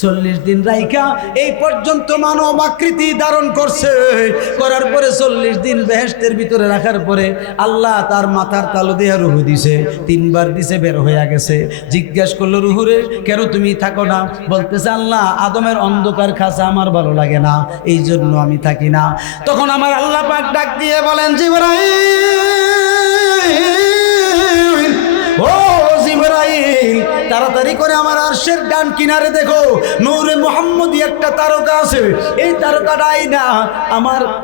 40 দিন রাইখা এই পর্যন্ত মানব আকৃতি ধারণ করছে, করার পরে 40 দিন বেহেশতের ভিতরে রাখার পরে আল্লাহ তার মাথার তালু দিয়ে রুহ দিছে, 3 বার দিছে, বের হয়ে গেছে। জিজ্ঞেস করলো রুহুরে, কেন তুমি থাকো না? বলতেছে আল্লাহ আদমের অন্ধকার খাঁচা আমার ভালো লাগে না, এই জন্য আমি থাকি না। তখন আমার আল্লাহ পাক ডাক দিয়ে বলেন, জিবরাইল, ও জিবরাইল, তাড়াতাড়ি করে আমার আরশের ডান কিনারে দেখো, নূরে মুহাম্মদী একটা তারকা আছে। এই তারকাটাই না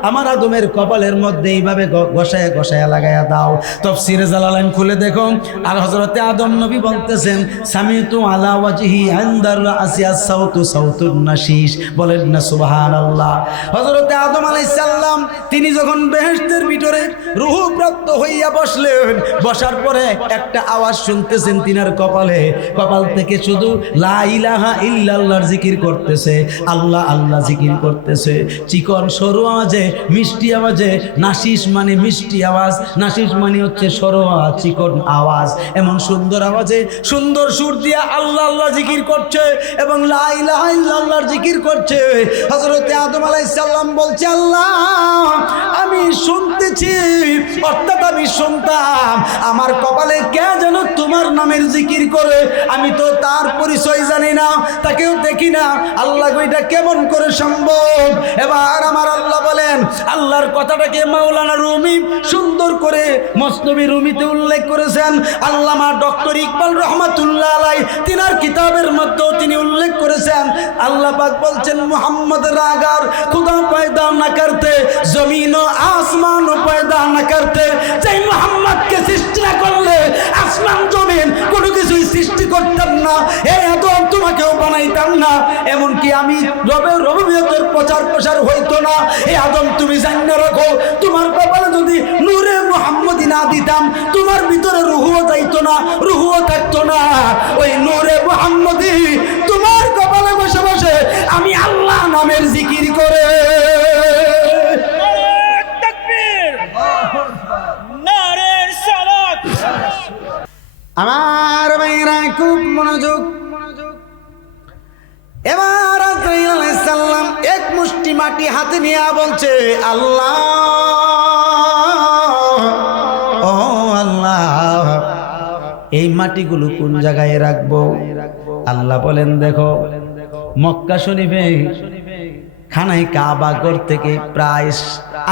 আমার আদমের কপালের মধ্যে এইভাবে ঘষায় ঘষায় লাগাইয়া দাও। তাফসীরে জালালাইন খুলে দেখো, আর হযরতে আদম নবী বলতেছেন, সামিতু আলা ওয়াজহি ইনদার রাসি আস-সাউতু সাউতুন নাশিশ। বলেন না সুবহানাল্লাহ। হযরতে আদম আলাইহিস সালাম তিনি যখন বেহেশতের ভিতরে রূহ প্রাপ্ত হইয়া বসলেন, বসার পরে একটা আওয়াজ শুনতেছেন তিনার কপাল থেকে শুধু লা ইলাহা ইল্লাল্লাহর জিকির করতেছে, আল্লাহ আল্লাহ জিকির করতেছে, চিকন সরু আওয়াজে, মিষ্টি আওয়াজে। নাশিস মানে মিষ্টি আওয়াজ, নাশিস মানে হচ্ছে সরু আওয়াজ, চিকন আওয়াজ। এমন সুন্দর আওয়াজে, সুন্দর সুর দিয়া আল্লাহ আল্লাহ জিকির করছে এবং লা ইলাহা ইল্লাল্লাহর জিকির করছে। হযরতে আদম আলাইহিস সালাম বলছে, আল্লাহ আমি শুনতেছি, অর্থাৎ আমি শুনতাম আমার কপালে কে যেন তোমার নামের জিকির করে, আমি তো তার পরিচয় জানি না, তাকেও দেখি না, আল্লাহ এটা কেমন করে সম্ভব? এবার আমার আল্লাহ বলেন, আল্লাহর কথাটাকে মাওলানা রুমি সুন্দর করে মসনবী রুমিতে উল্লেখ করেছেন। আল্লামা ডক্টর ইকবাল রহমাতুল্লাহ আলাই তিনার কিতাবের মধ্যেও তিনি উল্লেখ করেছেন। আল্লাহ পাক বলছেন, মুহাম্মদ রাগার খুদা পয়দা না করতে, জমিন ও আসমান পয়দা না করতে। যেই মুহাম্মদকে সৃষ্টি না করলে আসমান জমিন কোনো কিছুই সৃষ্টি করতাম না, এই আদম তোমাকেও বানাইতাম না, এমনকি আমি রবের রবিয়তের প্রচার হইতো না। এই আদম তুমি জানিয়ে রাখো, তোমার কপালে যদি নূরে মুহাম্মদী না দিতাম, তোমার ভিতরে রুহুও যাইতো না, রুহুও থাকতো না। ওই নূরে মুহাম্মদী তোমার কপালে বসে বসে আমি আল্লাহ নামের জিকির করে। আমার ভাইরা খুব মনোযোগ। এবার আজরাইল আলাইহিস সালাম এক মুষ্টি মাটি হাতে নিয়ে বলছে, আল্লাহ ও আল্লাহ, এই মাটিগুলো কোন জায়গায় রাখবো? আল্লাহ বলেন, দেখো মক্কা শরীফে খানায় কাবা ঘর থেকে প্রায়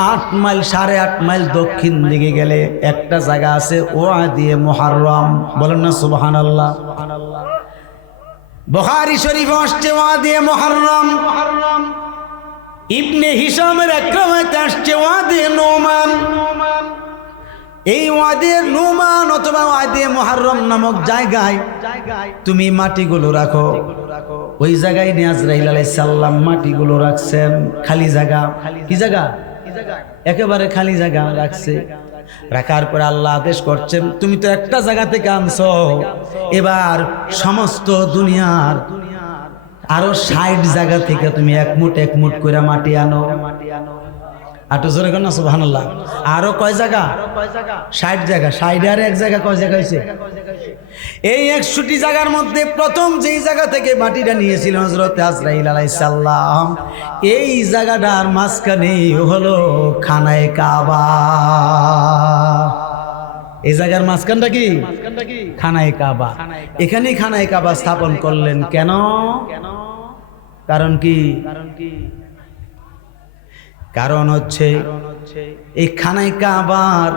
8 মাইল 8.5 মাইল দক্ষিণ দিকে গেলে একটা জায়গা আছে ওয়াদিয়ে মুহাররম। বলেন না সুবহানাল্লাহ। বুখারী শরীফে আসছে ওয়াদিয়ে মুহাররম। ইবনে হিশামের এক রাওয়ায়াতে আসছে ওয়াদিয়ে নুমান। এই ওয়াদিয়ে নুমান অথবা ওয়াদিয়ে মুহাররম নামক জায়গায় তুমি মাটিগুলো রাখো। ওই জায়গায় নিয়ে আজরাইল আলাইহিস সালাম মাটিগুলো রাখছেন। খালি জায়গা, কি জায়গা? একেবারে খালি জায়গা রাখছে। রাখার পর আল্লাহ আদেশ করছেন, তুমি তো একটা জায়গা থেকে আনছো, এবার সমস্ত দুনিয়ার আরো 60 জায়গা থেকে তুমি এক মুঠ করে মাটি আনো। আটো জোরে কর না সুবহানাল্লাহ। আরো কয় জায়গা? 60 জায়গা। 60 আর এক জায়গা কয় জায়গা হয়েছে? এই 61 জায়গার মধ্যে প্রথম যেই জায়গা থেকে মাটিটা নিয়েছিল হযরত আজরাইল আলাইহিস সালাম, এই জায়গাটার মাঝখানে হলো খানায়ে কাবা। এই জায়গার মাঝখানটা কি? খানায়ে কাবা। এখানেই খানায়ে কাবা স্থাপন করলেন। কেন? কারণ কি? কারণ হচ্ছে এই খানায়ে কাবার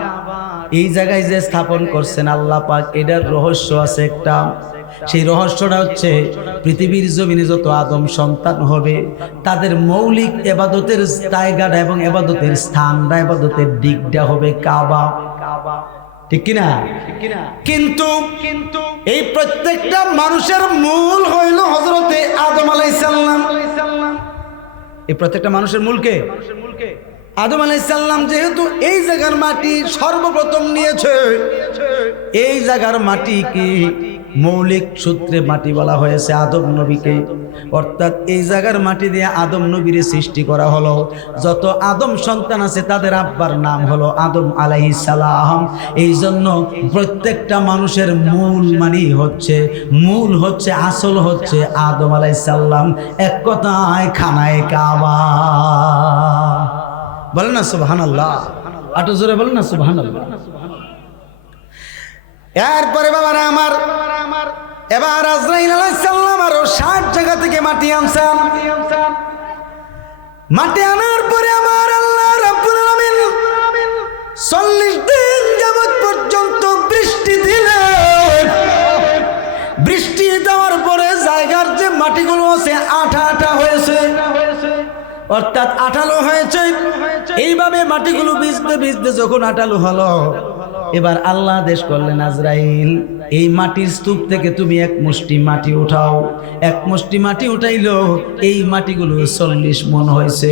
এই জায়গায় যে স্থাপন করছেন আল্লাহ পাক, এটার রহস্য আছে একটা। সেই রহস্যটা হচ্ছে পৃথিবীর জমিনে যত আদম সন্তান হবে তাদের মৌলিক ইবাদতের জায়গাটা এবং ইবাদতের স্থানটা, ইবাদতের দিকটা হবে কাবা। ঠিক কিনা? কিন্তু এই প্রত্যেকটা মানুষের মূল হইল হযরতে আদম আলাইহিস সালাম। এই প্রত্যেকটা মানুষের মূলকে আদম আলাইহিস সালাম। যেহেতু এই জায়গার মাটি সর্বপ্রথম নিয়েছে, এই জায়গার মাটি কি মৌলিক সূত্রে মাটি বলা হয়েছে আদম নবীকে, অর্থাৎ এই জায়গার মাটি দিয়ে আদম নবীর সৃষ্টি করা হলো। যত আদম সন্তান আছে তাদের আব্বার নাম হলো আদম আলাইহিস সালাম। এই জন্য প্রত্যেকটা মানুষের মূল হচ্ছে আসল হচ্ছে আদম আলাইহিস সালাম। এক কথায় খানায়ে কাবা। বলেন না সুবহানাল্লাহ, আটো জোরে বলেন না সুবহানাল্লাহ। এরপরে বাবারা আমার, এবার আজরাইল আলাইহিস সালাম আরো 60 জায়গা থেকে মাটি আনছেন। মাটি আনার পরে আমার আল্লাহ রাব্বুল আলামিন 40 দিন যাবত পর্যন্ত বৃষ্টি দিলেন। বৃষ্টি দেওয়ার পরে জায়গার যে মাটিগুলো আছে আঠা আঠা হয়েছে, অর্থাৎ আঠালো হয়েছে। এইভাবে মাটিগুলো ভিজতে ভিজতে যখন আঠালো হলো, এবার আল্লাহ আদেশ করলেন, আজরাইল এই মাটির স্তূপ থেকে তুমি এক মুষ্টি মাটি উঠাও। এক মুষ্টি মাটি উঠাইলো, এই মাটিগুলো 40 মণ হয়েছে।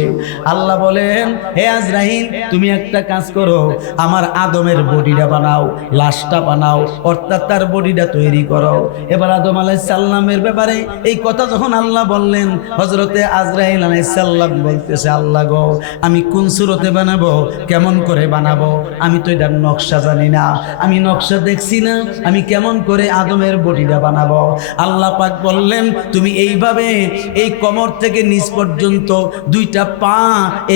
আল্লাহ বলেন, হে আজরাইল তুমি একটা কাজ করো, আমার আদমের বডিটা বানাও, লাশটা বানাও, অর্থাৎ তার বডিটা তৈরি করো। এবার আদম আলাইহিস সালামের ব্যাপারে এই কথা যখন আল্লাহ বললেন, হযরতে আজরাইল আলাইহিস সালাম বলতেছে, আল্লাহ গো আমি কোন সুরতে বানাবো, কেমন করে বানাবো, আমি তো এটার নকশা জানি না, আমি নকশা দেখছি না, আমি কেমন করে আদমের বডিটা বানাবো। আল্লাহ পাক বললেন, তুমি এইভাবে এই কোমর থেকে নিচ পর্যন্ত 2টা পা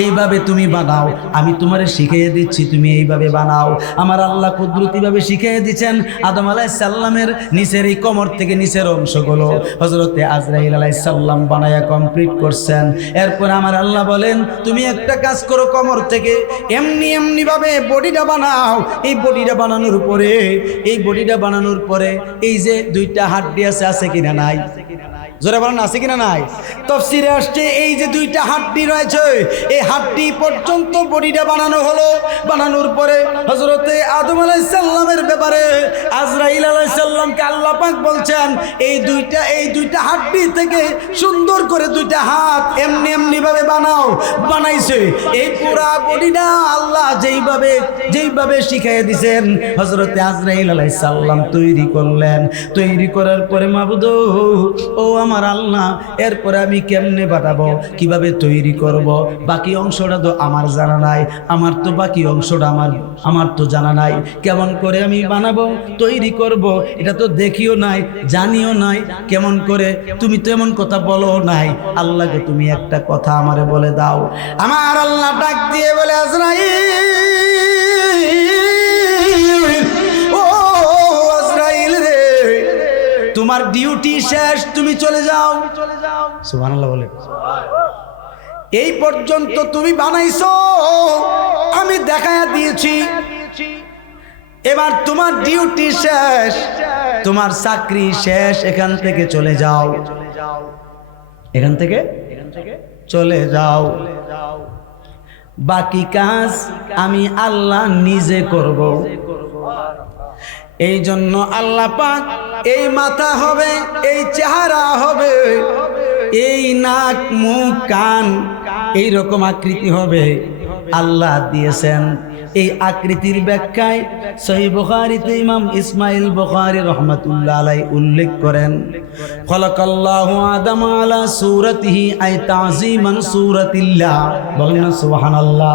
এইভাবে তুমি বানাও, আমি তোমারে শিখিয়ে দিচ্ছি, তুমি এইভাবে বানাও। আমার আল্লাহ কুদরতিভাবে শিখিয়ে দিচ্ছেন। আদম আলাইহিস সালামের নিচের এই কোমর থেকে নিচের অংশগুলো হযরতে আজরাইল আলাইহিস সালাম বানায়া কমপ্লিট করছেন। এরপর আমার আল্লাহ বলেন, তুমি একটা কাজ করো, কোমর থেকে এমনি ভাবে বডিটা বানাও। এই বডিটা বানানোর পরে এই যে 2টা হাড্ডি আছে কিনা নাই, জোরে বলেন আছে কিনা নাই। তাফসীরে আসছে এই যে 2টা হাড্ডি রয়েছে, এই হাড্ডি পর্যন্ত বডিটা বানানো হলো। বানানোর পরে হযরতে আদম আলাইহিস সালামের ব্যাপারে আজরাইল আলাইহিস সালামকে আল্লাহ পাক বলছেন, এই দুইটা হাড্ডি থেকে সুন্দর করে 2টা হাত এমনি ভাবে বানাও। বানাইছে এই পুরা বডিটা আল্লাহ যেইভাবে শিখিয়ে দিয়েছেন, হযরতে আজরাইল আলাইহিস সালাম তৈরি করলেন। তৈরি করার পরে মাবুদ ও আমার আল্লাহ, এরপরে আমি কেমনে বানাবো, কিভাবে তৈরি করব, বাকি অংশটা তো আমার জানা নাই, আমার তো বাকি অংশটা আমার তো জানা নাই, কেমন করে আমি বানাবো, তৈরি করব, এটা তো দেখিও নাই, জানিও নাই, কেমন করে, তুমি তো এমন কথা বলো নাই। আল্লাহকে তুমি একটা কথা আমারে বলে দাও। আমার আল্লাহ ডাক দিয়ে বলে, আজরাইল ও আজরাইল রে, তোমার ডিউটি শেষ, তুমি চলে যাও। সুবহানাল্লাহ বলে। এই পর্যন্ত তুমি বানাইছো, আমি দেখায়া দিয়েছি, এবার তোমার ডিউটি শেষ, তোমার চাকরি শেষ, এখান থেকে চলে যাও, এখান থেকে চলে যাও। বাকি কাজ আমি আল্লাহ নিজে করব। এই জন্য আল্লাহ পাক এই মাথা হবে, এই চেহারা হবে, এই নাক মুখ কান এই রকম আকৃতি হবে, আল্লাহ দিয়েছেন। এই আকৃতির ব্যাখ্যায় সহিহ বুখারীতে ইমাম ইসমাইল বুখারী রাহমাতুল্লাহ আলাইহি উল্লেখ করেন, খালাকাল্লাহু আদম আলা সূরাতিহি আই তাযীমান সূরাতিল্লাহ। বলেন না সুবহানাল্লাহ।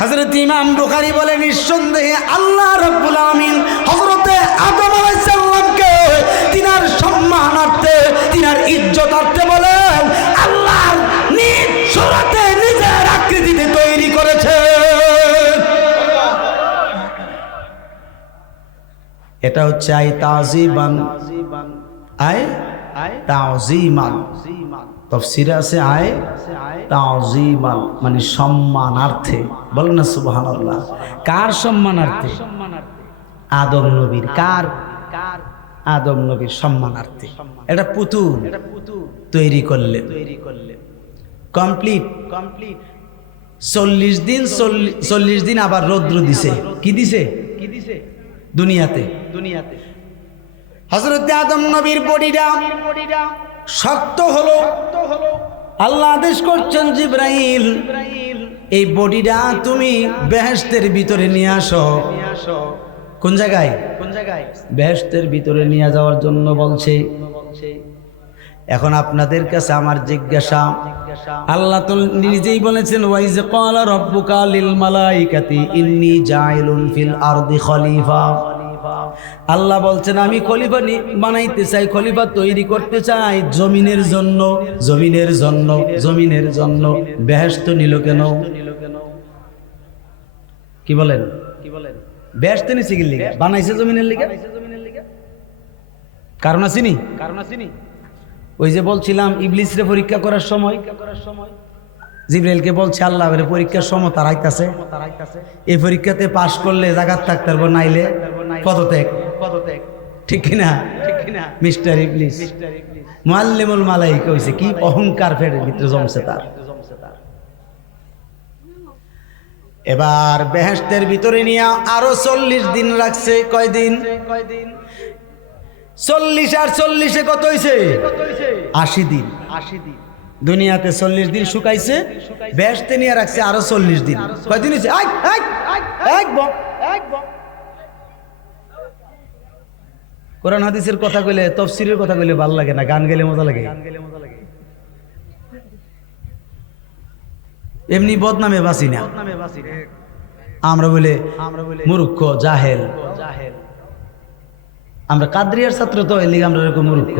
হযরত ইমাম বুখারী বলেন, নিঃসন্দেহে আল্লাহ রাব্বুল আলামিন হযরতে আদম আলাইহিস সালামকে তিনার সম্মানার্থে, তিনার ইজ্জতার্থে বলেন, আল্লাহ নিজ সূরাতে নিজের আকৃতিতে তৈরি করেছে। এটা হচ্ছে আই তাযীমান, আই তাযীমান। তাফসীরে আছে আয় তাযীমান, মানে সম্মানার্থে। বলেন না সুবহানাল্লাহ। কার সম্মানার্থে? আদম নবীর। কার? আদম নবীর সম্মানার্থে। এটা পুতুল তৈরি করলেন, কমপ্লিট। 40 দিন আবার রৌদ্র দিছে। কি দিছে? দুনিয়াতে। হযরত আদম নবীর বডিটা শক্ত হলো। আল্লাহ আদেশ করছেন, জিবরাইল এই বডিটা তুমি বেহেশতের ভিতরে নিয়ে আসো। কোন জায়গায়? বেহেশতের ভিতরে নিয়ে যাওয়ার জন্য বলছে। এখন আপনাদের কাছে আমার জিজ্ঞাসা, আল্লাহ তো নিজেই বলেছেন ওয়াইজ ক্বালা রাব্বুকা লিল মালাইকাতি ইন্নী জাইলুন ফিল আরদি খলিফা। আল্লাহ বলছেন আমি খলিফা বানাইতে চাই, খলিফা তৈরি করতে চাই জমিনের জন্য, জমিনের জন্য, জমিনের জন্য। বেহেশত নিল কেন? কি বলেন? বেহেশত নিছে কি লিগা? বানাইছে জমিনের লিগা। কারণ আসেনি? ওই যে বলছিলাম ইবলিসরে পরীক্ষা করার সময় জিবরাইলকে বলছে আল্লাহ এর পরীক্ষার সময় তার আইতাছে, এই পরীক্ষাতে পাশ করলে জাগাত থাকতে পারবো, নাইলে পদত্যাগ। ঠিক কিনা? মিস্টার ইবলিস মুআল্লিমুল মালাইকা হইছে কি অহংকার ফেরের ভিতরে জমছে তার। এবার বেহেশতের ভিতরে নিয়ে আরো 40 দিন রাখছে। কয়দিন? 40 আর 40 কত হইছে? 80 দিন। দুনিয়াতে 40 দিন শুকাইছে, বেহেশতে নিয়ে রাখছে আরো 40 দিন। কয়দিন হইছে? কোরআন হাদিসের কথা কইলে, তাফসীরের কথা কইলে ভালো লাগে না, গান গেলে মজা লাগে। এমনি বদনামে বাঁচি না আমরা, বলে মূর্খ জাহেল। আমরা কাদরিয়ার ছাত্র তো এর লিগে আমরা এরকম মূর্খ।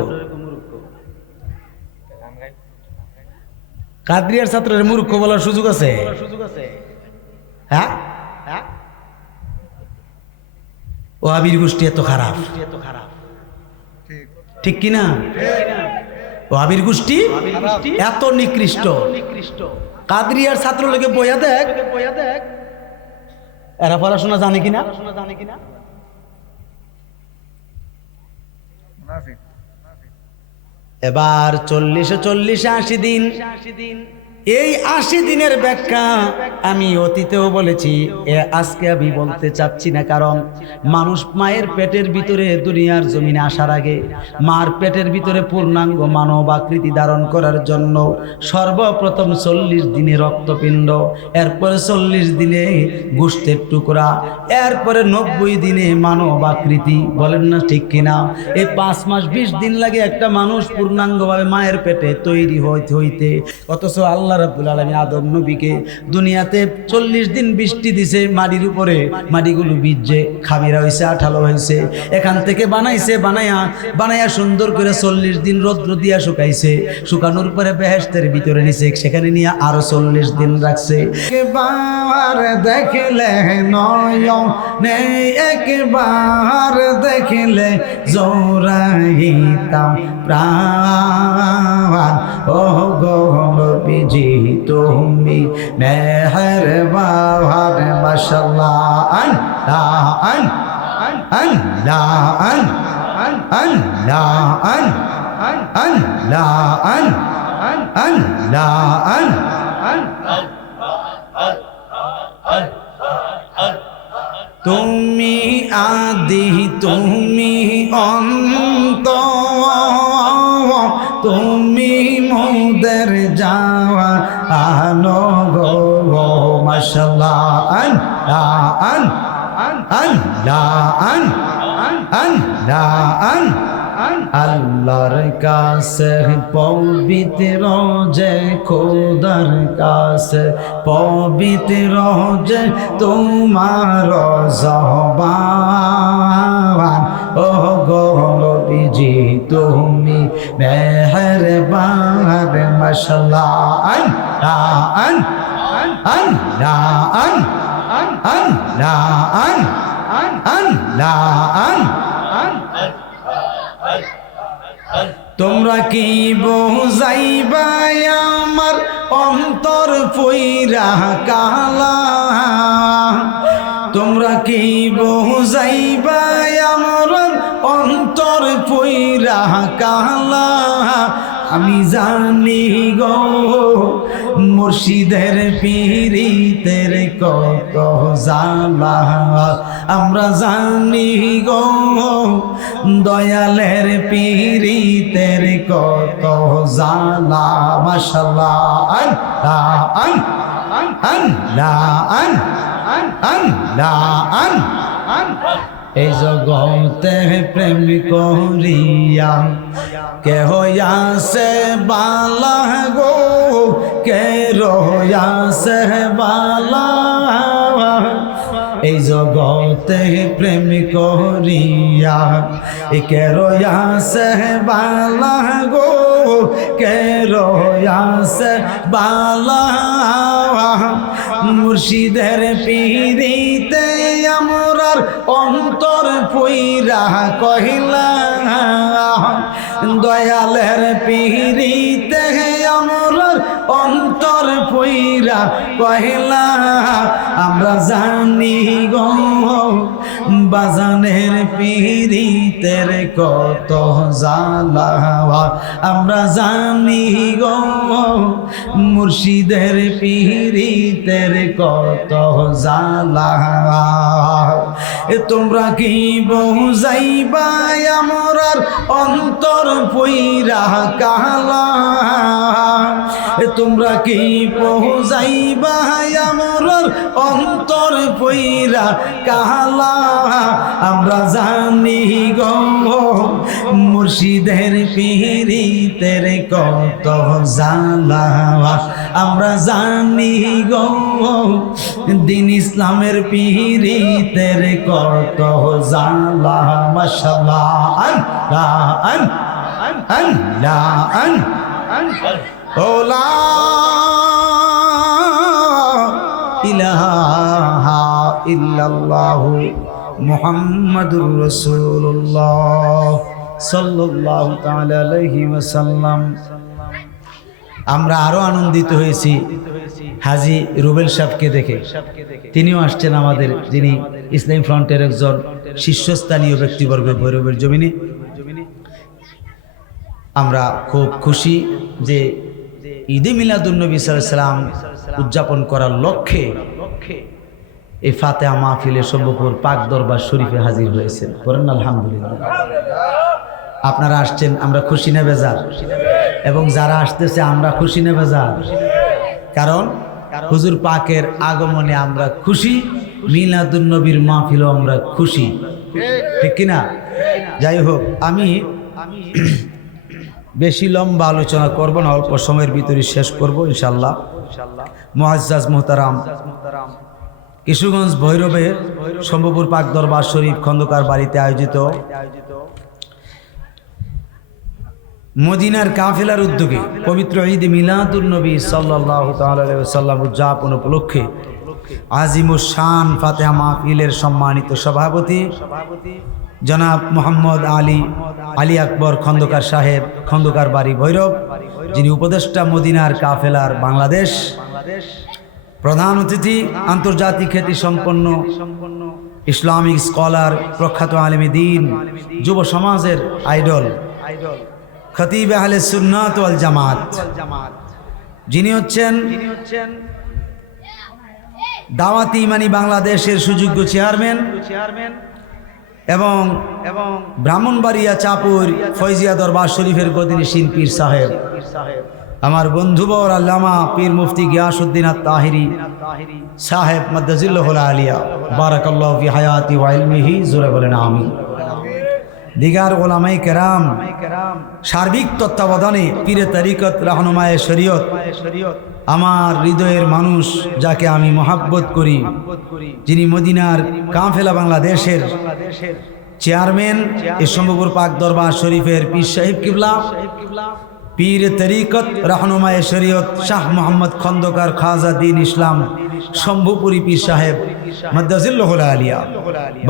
কাদরিয়ার ছাত্রের মূর্খ বলার সুযোগ আছে? হ্যাঁ, ওয়াহাবীর গোষ্ঠী এত খারাপ, ঠিক কিনা? ওয়াহাবীর গোষ্ঠী এত নিকৃষ্ট। কাদরিয়ার ছাত্র লোকে বইয়া দেখ, এরা পড়াশোনা জানে কিনা? এবার 40 80 দিন। এই 80 দিনের ব্যাখ্যা আমি অতীতেও বলেছি, আজকে আমি বলতে চাচ্ছি না। কারণ মানুষ মায়ের পেটের ভিতরে দুনিয়ার জমিনে আসার আগে মার পেটের ভিতরে পূর্ণাঙ্গ মানব আকৃতি ধারণ করার জন্য সর্বপ্রথম 40 দিনে রক্তপিণ্ড, এরপরে 40 দিনে গোশতের টুকরা, এরপরে 90 দিনে মানব আকৃতি। বলেন না ঠিক কিনা? এই 5 মাস 20 দিন লাগে একটা মানুষ পূর্ণাঙ্গভাবে মায়ের পেটে তৈরি হইতে। অথচ আল্লাহ রাব্বুল আলামিন আদম নবীকে দুনিয়াতে 40 দিন বৃষ্টি দিছে মাটির উপরে, মাটিগুলো ভিজে খামিরা হয়েছে, আঠালো হয়েছে। এখান থেকে বানাইয়া সুন্দর করে 40 দিন রৌদ্র দিয়া শুকাইছে। শুকানোর পরে বেহেশতের ভিতরে নিছে, সেখানে নিয়ে আরো 40 দিন রাখছে। একবার দেখলে নয়নে, একবার দেখলে জোরাইতাম প্রাণ। ও গো নবীজি তুমি মেহেরবান, মাশাআল্লাহ। আল্লাহ তুমি আদি, তুমি অন্ত, তুমি মোদের যাওয়া আনো গো, মাশাআল্লাহ। আল্লাহর কাছে পবিত্র যে, খোদার কাছে পবিত্র যে তোমার জবান। ও গো নবীজি তুমি মেহেরবান, মাশাআল্লাহ। তোমরা কি বুঝাইবা আমার অন্তর পইরা কালা? তোমরা কি বুঝাইবা আমার অন্তর পইরা কালা? আমি জানি গো মুর্শিদের পীরিতের কত জ্বালা। আমরা জানি গো দয়ালের পীরিতের কত জ্বালা। মাশাআল্লাহ। এই জগতে প্রেম করিয়া কে হইয়াছে বালা গো, কে রয়াছে বালা। এই জগতে প্রেম করিয়া কে রয়াছে বালা গো, কে রয়াছে বালা। মুর্শিদের পীড়িতে আমরার অন্তর পইরা কহিলা, দয়ালের পীড়িতে আমরার অন্তর পইরা কহিলা। আমরা জানি গো বাজানের পীড়িতের কত জ্বালা, আমরা জানি গো মুর্শিদের পীড়িতের কত জ্বালা। তোমরা কি বুঝাইবা আমরার অন্তর পইরা কালা, তোমরা কি বুঝাইবা আমরার অন্তর পইরা কালা। আমরা জানি গো মুর্শিদের পীড়িতের কত জ্বালা, আমরা জানি গো দিন ইসলামের পীড়িতের কত জ্বালা। মাশাআল্লাহ আল্লাহ আল্লাহ ওলা ইলাহা ইল্লাল্লাহু মুহাম্মাদুর রাসূলুল্লাহ সাল্লাল্লাহু তাআলা আলাইহি ওয়াসাল্লাম। আমরা আরো আনন্দিত হয়েছি হাজী রুবেল সাহেবকে দেখে। তিনিও আসছেন আমাদের, যিনি ইসলামী ফ্রন্টের একজন শীর্ষস্থানীয় ব্যক্তিবর্গ ভৈরবের জমিনে। আমরা খুব খুশি যে ঈদে মিলাদুন্নবী সাল্লাল্লাহু আলাইহি ওয়াসাল্লাম উদযাপন করার লক্ষ্যে এই ফাতেহা মাহফিলের সম্ভবপুর পাক দরবার শরীফে হাজির হয়েছেন। বলেন আলহামদুলিল্লাহ। আপনারা আসছেন, আমরা খুশি না বেজার? এবং যারা আসতেছে আমরা খুশি না বেজার? কারণ হুজুর পাকের আগমনে আমরা খুশি, মিলাদুন্নবীর মাহফিলও আমরা খুশি, ঠিক কিনা? যাই হোক, আমি বেশি লম্বা আলোচনা করব না, অল্প সময়ের ভিতরে শেষ করব ইনশাআল্লাহ। মুআজ্জাজ মুহতারাম, কিশোরগঞ্জ ভৈরবের সম্ভবপুর পাক দরবার শরীফ খন্দকার বাড়িতে আয়োজিত মদিনার কাফেলার উদ্যোগে পবিত্র ঈদ মিলাদুন্নবী সাল্লাল্লাহু তাআলা আলাইহি ওয়াসাল্লাম উদযাপন উপলক্ষে আজিমুশ শান ফাতেহা মাহফিলের সম্মানিত সভাপতি জনাব মোহাম্মদ আলী আকবর খন্দকার সাহেব, খন্দকার বাড়ি ভৈরব, যিনি উপদেষ্টা মদিনার কাফেলার বাংলাদেশ, প্রধান অতিথি আন্তর্জাতিক খ্যাতি সম্পন্ন ইসলামিক স্কলার, প্রখ্যাত আলেমে দ্বীন, যুব সমাজের আইডল, খতিব আহলে সুন্নাত ওয়াল জামাত, যিনি হচ্ছেন দাওয়াতি ইমানি বাংলাদেশের সুযোগ্য চেয়ারম্যান এবং ব্রাহ্মণবাড়িয়া চাপুর ফয়জিয়া দরবার শরীফের গদিনীশীল পীর সাহেব, আমার বন্ধুবর আল্লামা পীর মুফতি গিয়াসউদ্দিন আত-তাহিরি সাহেব মাদ্দাজিল্লাহুল আলিয়া, বারাকাল্লাহু ফি হায়াতি ওয়া ইলমিহি, জোরে বলেন আমিন। দিগার ওলামায়ে কেরাম, সার্বিক তত্ত্বাবধানে পীরে তরিকত রাহনুমায়ে শরীয়ত, আমার হৃদয়ের মানুষ যাকে আমি মহাব্বত করি, যিনি মদিনার কাফেলা বাংলাদেশের চেয়ারম্যান, এই সম্ভবপুর পাক দরবার শরীফের পীর সাহেব কিবলা, পীর তরিকত রাহনুমায়ে শরীয়ত শাহ মোহাম্মদ খন্দকার খাজা দ্বীন ইসলাম শম্ভুপুরী পীর সাহেব মাদ্দাজিল্লাহুল আলিয়া,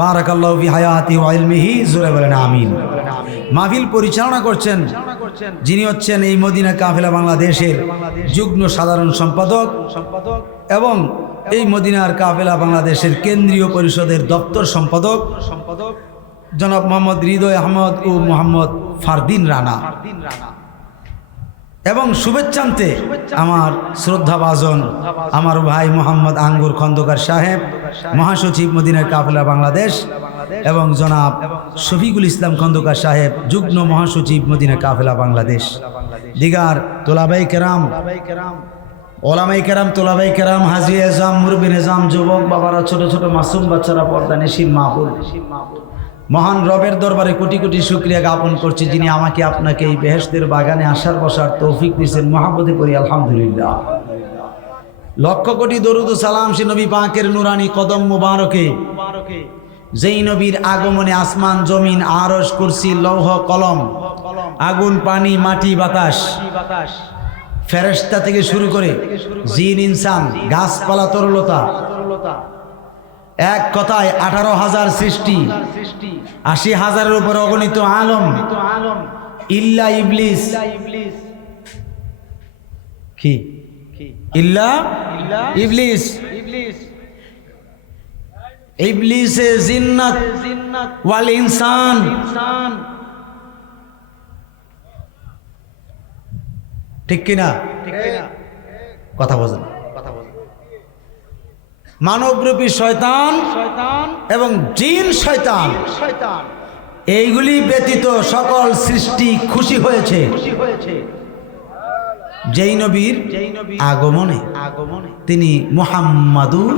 বারাকাল্লাহু ফি হায়াতিহি ওয়া ইলমিহি, জোরে বলেন আমিন। মাহফিল পরিচালনা করছেন যিনি হচ্ছেন এই মদিনা কাফেলা বাংলাদেশের যুগ্ম সাধারণ সম্পাদক এবং এই মদিনার কাফেলা বাংলাদেশের কেন্দ্রীয় পরিষদের দপ্তর সম্পাদক জনাব মোহাম্মদ হৃদয় আহমদ ও মোহাম্মদ ফারদিন রানা। এবং শুভেচ্ছান্তে আমার শ্রদ্ধাভাজন আমার ভাই মোহাম্মদ আঙ্গুর খন্দকার সাহেব, মহাসচিব মদিনার কাফেলা বাংলাদেশ, এবং জনাব শফিকুল ইসলাম খন্দকার সাহেব, যুগ্ম মহাসচিব মদিনা কাফেলা বাংলাদেশ। দিগার তোলাবাই কেরাম, ওলামাই কেরাম, তোলাবাই কেরাম, হাজি এজাম, মুরব্বী নিজাম, যুবক বাবারা, ছোট ছোট মাসুম বাচ্চারা, পর্দা নিশিন মাহফুল, মহান রবের দরবারে কোটি কোটি শুকরিয়া জ্ঞাপন করছি, যিনি আমাকে আপনাকে এই বেহেশতের বাগানে আসার বসার তৌফিক দিয়েছেন। মহাব্বতে করি আলহামদুলিল্লাহ। লক্ষ কোটি দরুদ ও সালাম সে নবী পাকের নুরানি কদম মুবারকে, যেই নবীর আগমনে আসমান জমিন আরশ কুরসি লৌহ কলম আগুন পানি মাটি বাতাস ফেরেশতা থেকে শুরু করে জিন ইনসান গাছপালা তরলতা, এক কথায় 18,000 সৃষ্টি, 80,000-এর উপর অগণিত আলম, ইল্লা ইবলিস, কি ইল্লা ইবলিস, ইবলিসে জিন্নাত ওয়াল ইনসান, ঠিক কিনা? কথা বোঝেন। মানবরূপী শয়তান এবং জিন শয়তান, এইগুলি ব্যতীত সকল সৃষ্টি খুশি হয়েছে যেই নবীর আগমনে। তিনি মুহাম্মাদুর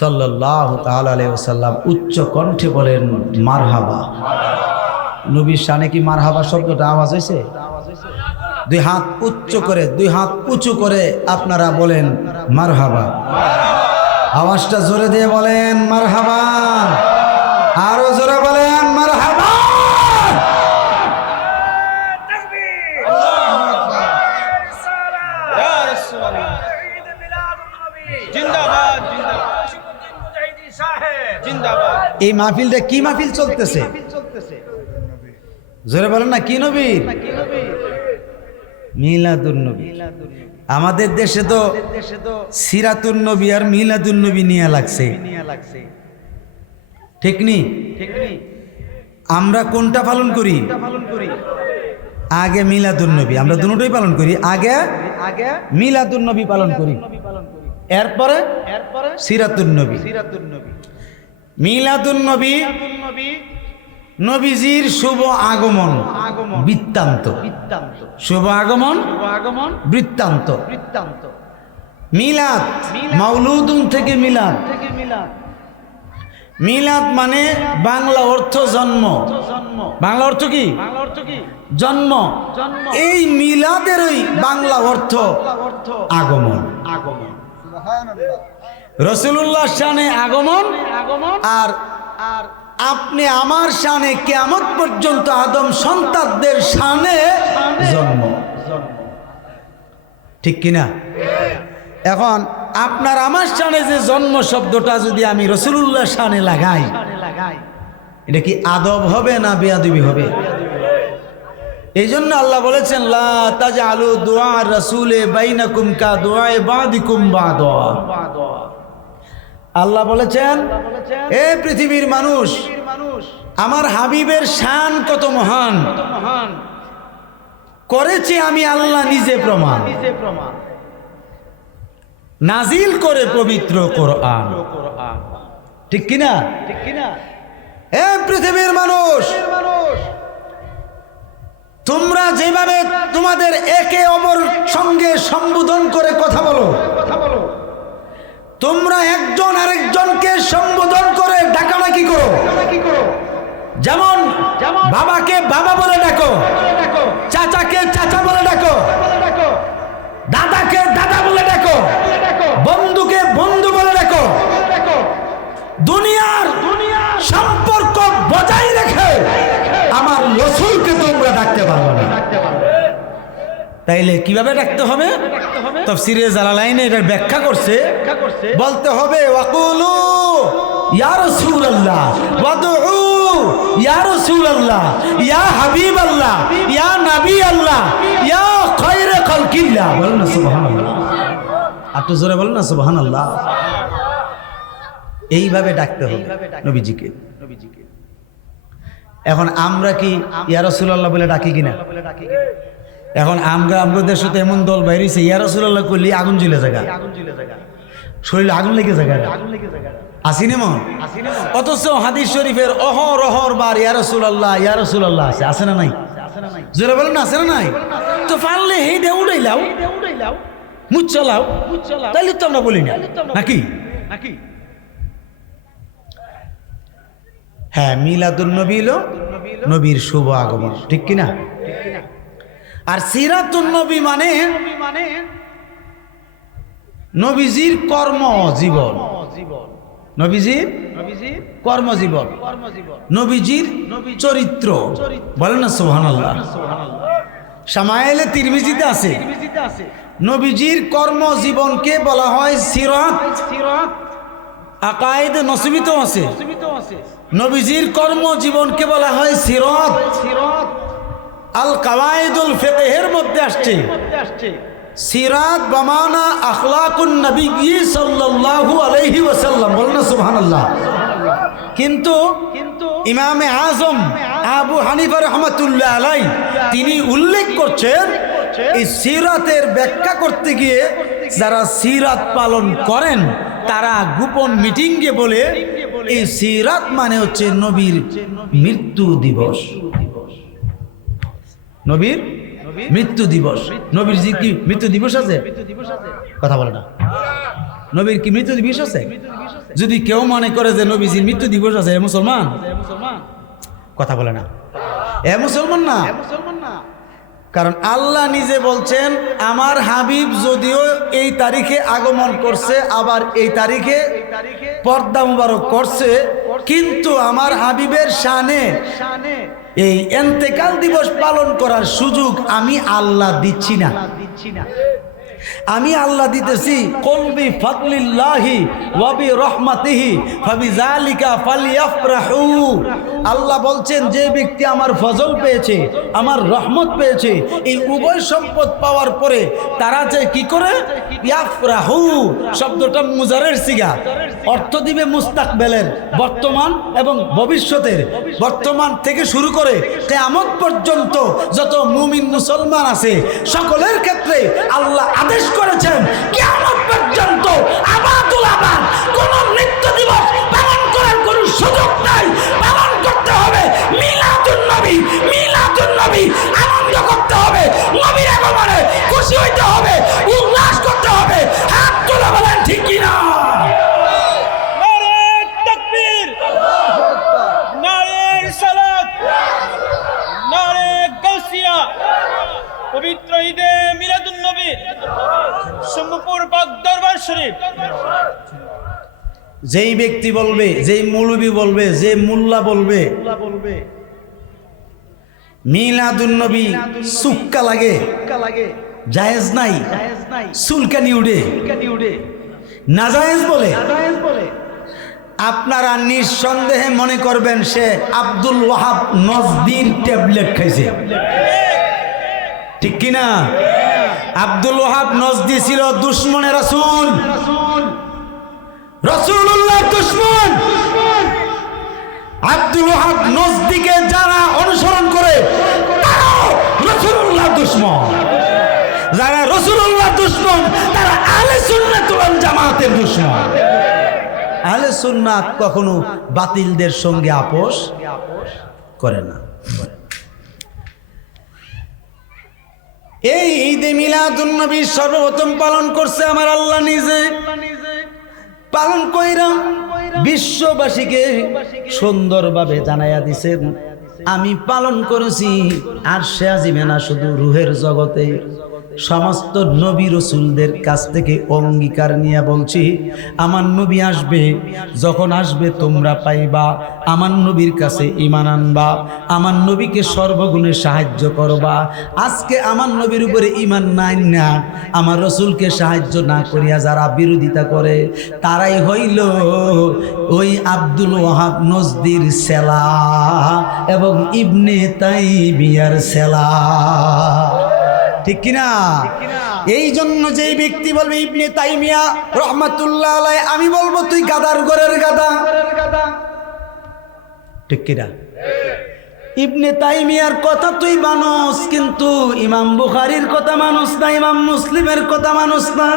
সাল্লাল্লাহু তাআলা আলাইহি ওয়াসাল্লাম উচ্চ কণ্ঠে বলেন মারহাবা। নবীর শানে কি মারহাবা শব্দটা আওয়াজ হয়েছে? দুই হাত উচ্চ করে, দুই হাত উঁচু করে আপনারা বলেন মারহাবা। আওয়াজটা জোরে দিয়ে বলেন মারহাবা, আরো জোরে বলেন মারহাবা। এই মাহফিলটা কি মাহফিল চলতেছে? জোরে বলেন না, কি নবী? মিলাদুন নবী। আমাদের দেশে তো সিরাতুন নবী আর মিলাদুন নবী নিয়ে লাগছে, ঠিক নি? আমরা কোনটা পালন করি? আগে মিলাদুন নবী, আমরা দুটোই পালন করি। আগে মিলাদুন নবী পালন করি, এরপরে সিরাতুন নবী। মিলাদুন নবী নবীজির শুভ আগমন বৃত্তান্ত, শুভ আগমন বৃত্তান্ত। মিলাদ মাউলুদুন থেকে মিলাদ, মিলাদ মানে বাংলা অর্থ জন্ম। বাংলা অর্থ কি? জন্ম। এই মিলাদের ওই বাংলা অর্থ আগমন। রাসূলুল্লাহর শানে আগমন, আর আপনি আমার শানে কিয়ামত পর্যন্ত আদম সন্তানদের শানে জন্ম, ঠিক কিনা? এখন আপনার আমার শানে যে জন্ম শব্দটা যদি আমি রাসূলুল্লাহর শানে লাগাই, এটা কি আদব হবে না বেয়াদবি হবে? এই জন্য আল্লাহ বলেছেন লা তাজআলু দুআ রাসূলে বাইনাকুম কা দুআয়ে বাদিকুম বাদা। আল্লাহ বলেছেন, এ পৃথিবীর মানুষ, আমার হাবিবের শান কত মহান করেছি আমি আল্লাহ নিজে প্রমাণ, নাজিল করে পবিত্র কোরআন, ঠিক কিনা? এ পৃথিবীর মানুষ, তোমরা যেভাবে তোমাদের একে অপর সঙ্গে সম্বোধন করে কথা বলো, তোমরা একজন আরেকজনকে সম্বোধন করে ডাকাডাকি করো। যেমন বাবাকে বাবা বলে ডাকো, চাচাকে চাচা বলে ডাকো, দাদাকে দাদা বলে ডাকো, বন্ধুকে বন্ধু বলে ডাকো। দুনিয়ার সম্পর্ক বজায় রেখে আমার রাসূলকে তোমরা ডাকতে পারবে না। তাইলে কিভাবে ডাকতে হবে? তাফসীরে জালালাইনে এটার ব্যাখ্যা করছে, বলতে হবে ওয়াকুলু ইয়া রাসূলুল্লাহ ওয়াদউ ইয়া রাসূলুল্লাহ ইয়া হাবিবাল্লাহ ইয়া নবী আল্লাহ ইয়া খায়রে খালকিল্লাহ। বলেন না সুবহানাল্লাহ, আর তো জোরে বলেন না সুবহানাল্লাহ। এইভাবে ডাকতে হবে নবীজিকে। এখন আমরা কি ইয়া রাসূলুল্লাহ বলে ডাকি কিনা? এখন আমাদের দেশে তো এমন দল বাইরেছে ইয়া রাসূলুল্লাহ করলে আগুন জ্বলে জায়গা, শরীরে আগুন লেগে জায়গা, আসিনি মন? অথচ হাদিস শরীফের অহর বার ইয়া রাসূলুল্লাহ আছে না নাই? জোরে বলেন না, আছে না নাই? তো পারলে হে দে উড়াইলাও, মুচ্ছালাও, তাইলে তো আমরা বলি না নাকি? হ্যাঁ, মিলাদুন নবী হলো নবীর শুভ আগমন, ঠিক কিনা? আর সিরাতুন নবী মানে নবীজির কর্মজীবন, নবীজির কর্মজীবন, নবীজির চরিত্র। বলেন না সুবহানাল্লাহ। শামায়েলে তিরমিজিতে আছে নবীজির কর্মজীবনকে বলা হয় সিরাত। আকায়েদে নসবিত আছে নবীজির কর্মজীবনকে বলা হয় সিরাত। আল কাওয়াইদুল ফিকহের মধ্যে আসছে সিরাত বামানা আখলাকুন নবী সাল্লাল্লাহু আলাইহি ওয়াসাল্লাম। বলেন না সুবহানাল্লাহ। কিন্তু ইমামে আজম আবু হানিফা রাহমাতুল্লাহ আলাইহি তিনি উল্লেখ করছেন এই সিরাতের ব্যাখ্যা করতে গিয়ে যারা সিরাত পালন করেন তারা গোপন মিটিংয়ে বলে এই সিরাত মানে হচ্ছে নবীর মৃত্যু দিবস। নবীর মৃত্যু দিবস। নবীর কি মৃত্যু দিবস আছে? কথা বলে না। নবীর কি মৃত্যু দিবস আছে? যদি কেউ মনে করে যে নবীজির মৃত্যু দিবস আছে, এ মুসলমান? কথা বলে না, এ মুসলমান না। কারণ আল্লাহ নিজে বলছেন আমার হাবিব যদিও এই তারিখে আগমন করছে, আবার এই তারিখে পর্দা মুবারক করছে, কিন্তু আমার হাবিবের শানে এই ইন্তেকাল দিবস পালন করার সুযোগ আমি আল্লাহ দিচ্ছি না। আমি আল্লাহ দিতেছি কলবি ফাদলিল্লাহি ওয়া বিরহমাতিহি ফাবিযালিকা ফালইফরাহু। আল্লাহ বলছেন যে ব্যক্তি আমার ফজল পেয়েছে, আমার রহমত পেয়েছে, এই উভয় সম্পদ পাওয়ার পরে তারা যে কি করে ইয়াফরাহু শব্দটা মুজারের সিগা, অর্থ দিবে মুস্তাকবেলের, বর্তমান এবং ভবিষ্যতের। বর্তমান থেকে শুরু করে কিয়ামত পর্যন্ত যত মুমিন মুসলমান আছে সকলের ক্ষেত্রে আল্লাহ আদেশ করেছেন কিয়ামত পর্যন্ত আবাদুল আবাদ কোন মৃত্যু দিবস পালন করার কোন সুযোগ নাই। পালন করতে হবে মিলাদুন নবী। মিলাদুন নবী আনন্দ করতে হবে, নবীর আগমনে খুশি হইতে হবে, উল্লাস করতে হবে। হাত তুলে বলেন ঠিক কি না? নারে তাকবীর, নারে রিসালাত, নারে গাউসিয়া। পবিত্র ঈদে মিলাদুন নবী সম্মুপুর পাক দরবার শরীফ। যেই ব্যক্তি বলবে, যেই মৌলবী বলবে, যে মোল্লা বলবে মিলাদুন নবী সুক্কা লাগে, জায়েজ নাই, সুলকানি উড়ে, নাজায়েজ বলে, আপনারা নিঃসন্দেহে মনে করবেন সে আব্দুল ওয়াহাব নজদির ট্যাবলেট খাইছে, ঠিক কিনা? আব্দুল ওয়াহাব নজদি ছিল দুশ্মনে রাসূল, রাসূলুল্লাহ দুশ্মন। আব্দুল ওয়াহাব নজদিকে যারা অনুসরণ করে তারাও রাসূলুল্লাহ দুশ্মন। যারা রাসূলুল্লাহ দুশ্মন তারা আহলে সুন্নাত ওয়াল জামাতের দুশ্মন। আহলে সুন্নাত কখনো বাতিলদের সঙ্গে আপোষ করে না। এই ঈদে মিলাদুন নবী সর্বপ্রথম পালন করছে আমার আল্লাহ নিজে। পালন কইরা বিশ্ববাসীকে সুন্দরভাবে জানাইয়া দিছেন আমি পালন করেছি আরশে আজিমে না, শুধু রুহের জগতে সমস্ত নবী রসুলদের কাছ থেকে অঙ্গীকার নিয়ে বলছি আমার নবী আসবে, যখন আসবে তোমরা পাইবা, আমার নবীর কাছে ঈমান আনবা, আমার নবীকে সর্বগুণে সাহায্য করবা। আজকে আমার নবীর উপরে ঈমান নাই না, আমার রসুলকে সাহায্য না করিয়া যারা বিরোধিতা করে তারাই হইল ওই আব্দুল ওয়াহাব নজদির সেলা এবং ইবনে তাইমিয়ার সেলা, ঠিক কিনা? এই জন্য যেই ব্যক্তি বলবে ইবনে তাইমিয়া রহমাতুল্লাহ আলাইহি, আমি বলবো তুই গাদার ঘরের গাদা, ঠিক কিনা? ইবনে তাইমিয়ার কথা তুই মানস, কিন্তু ইমাম বুখারীর কথা মানুষ না, ইমাম মুসলিমের কথা মানুষ না।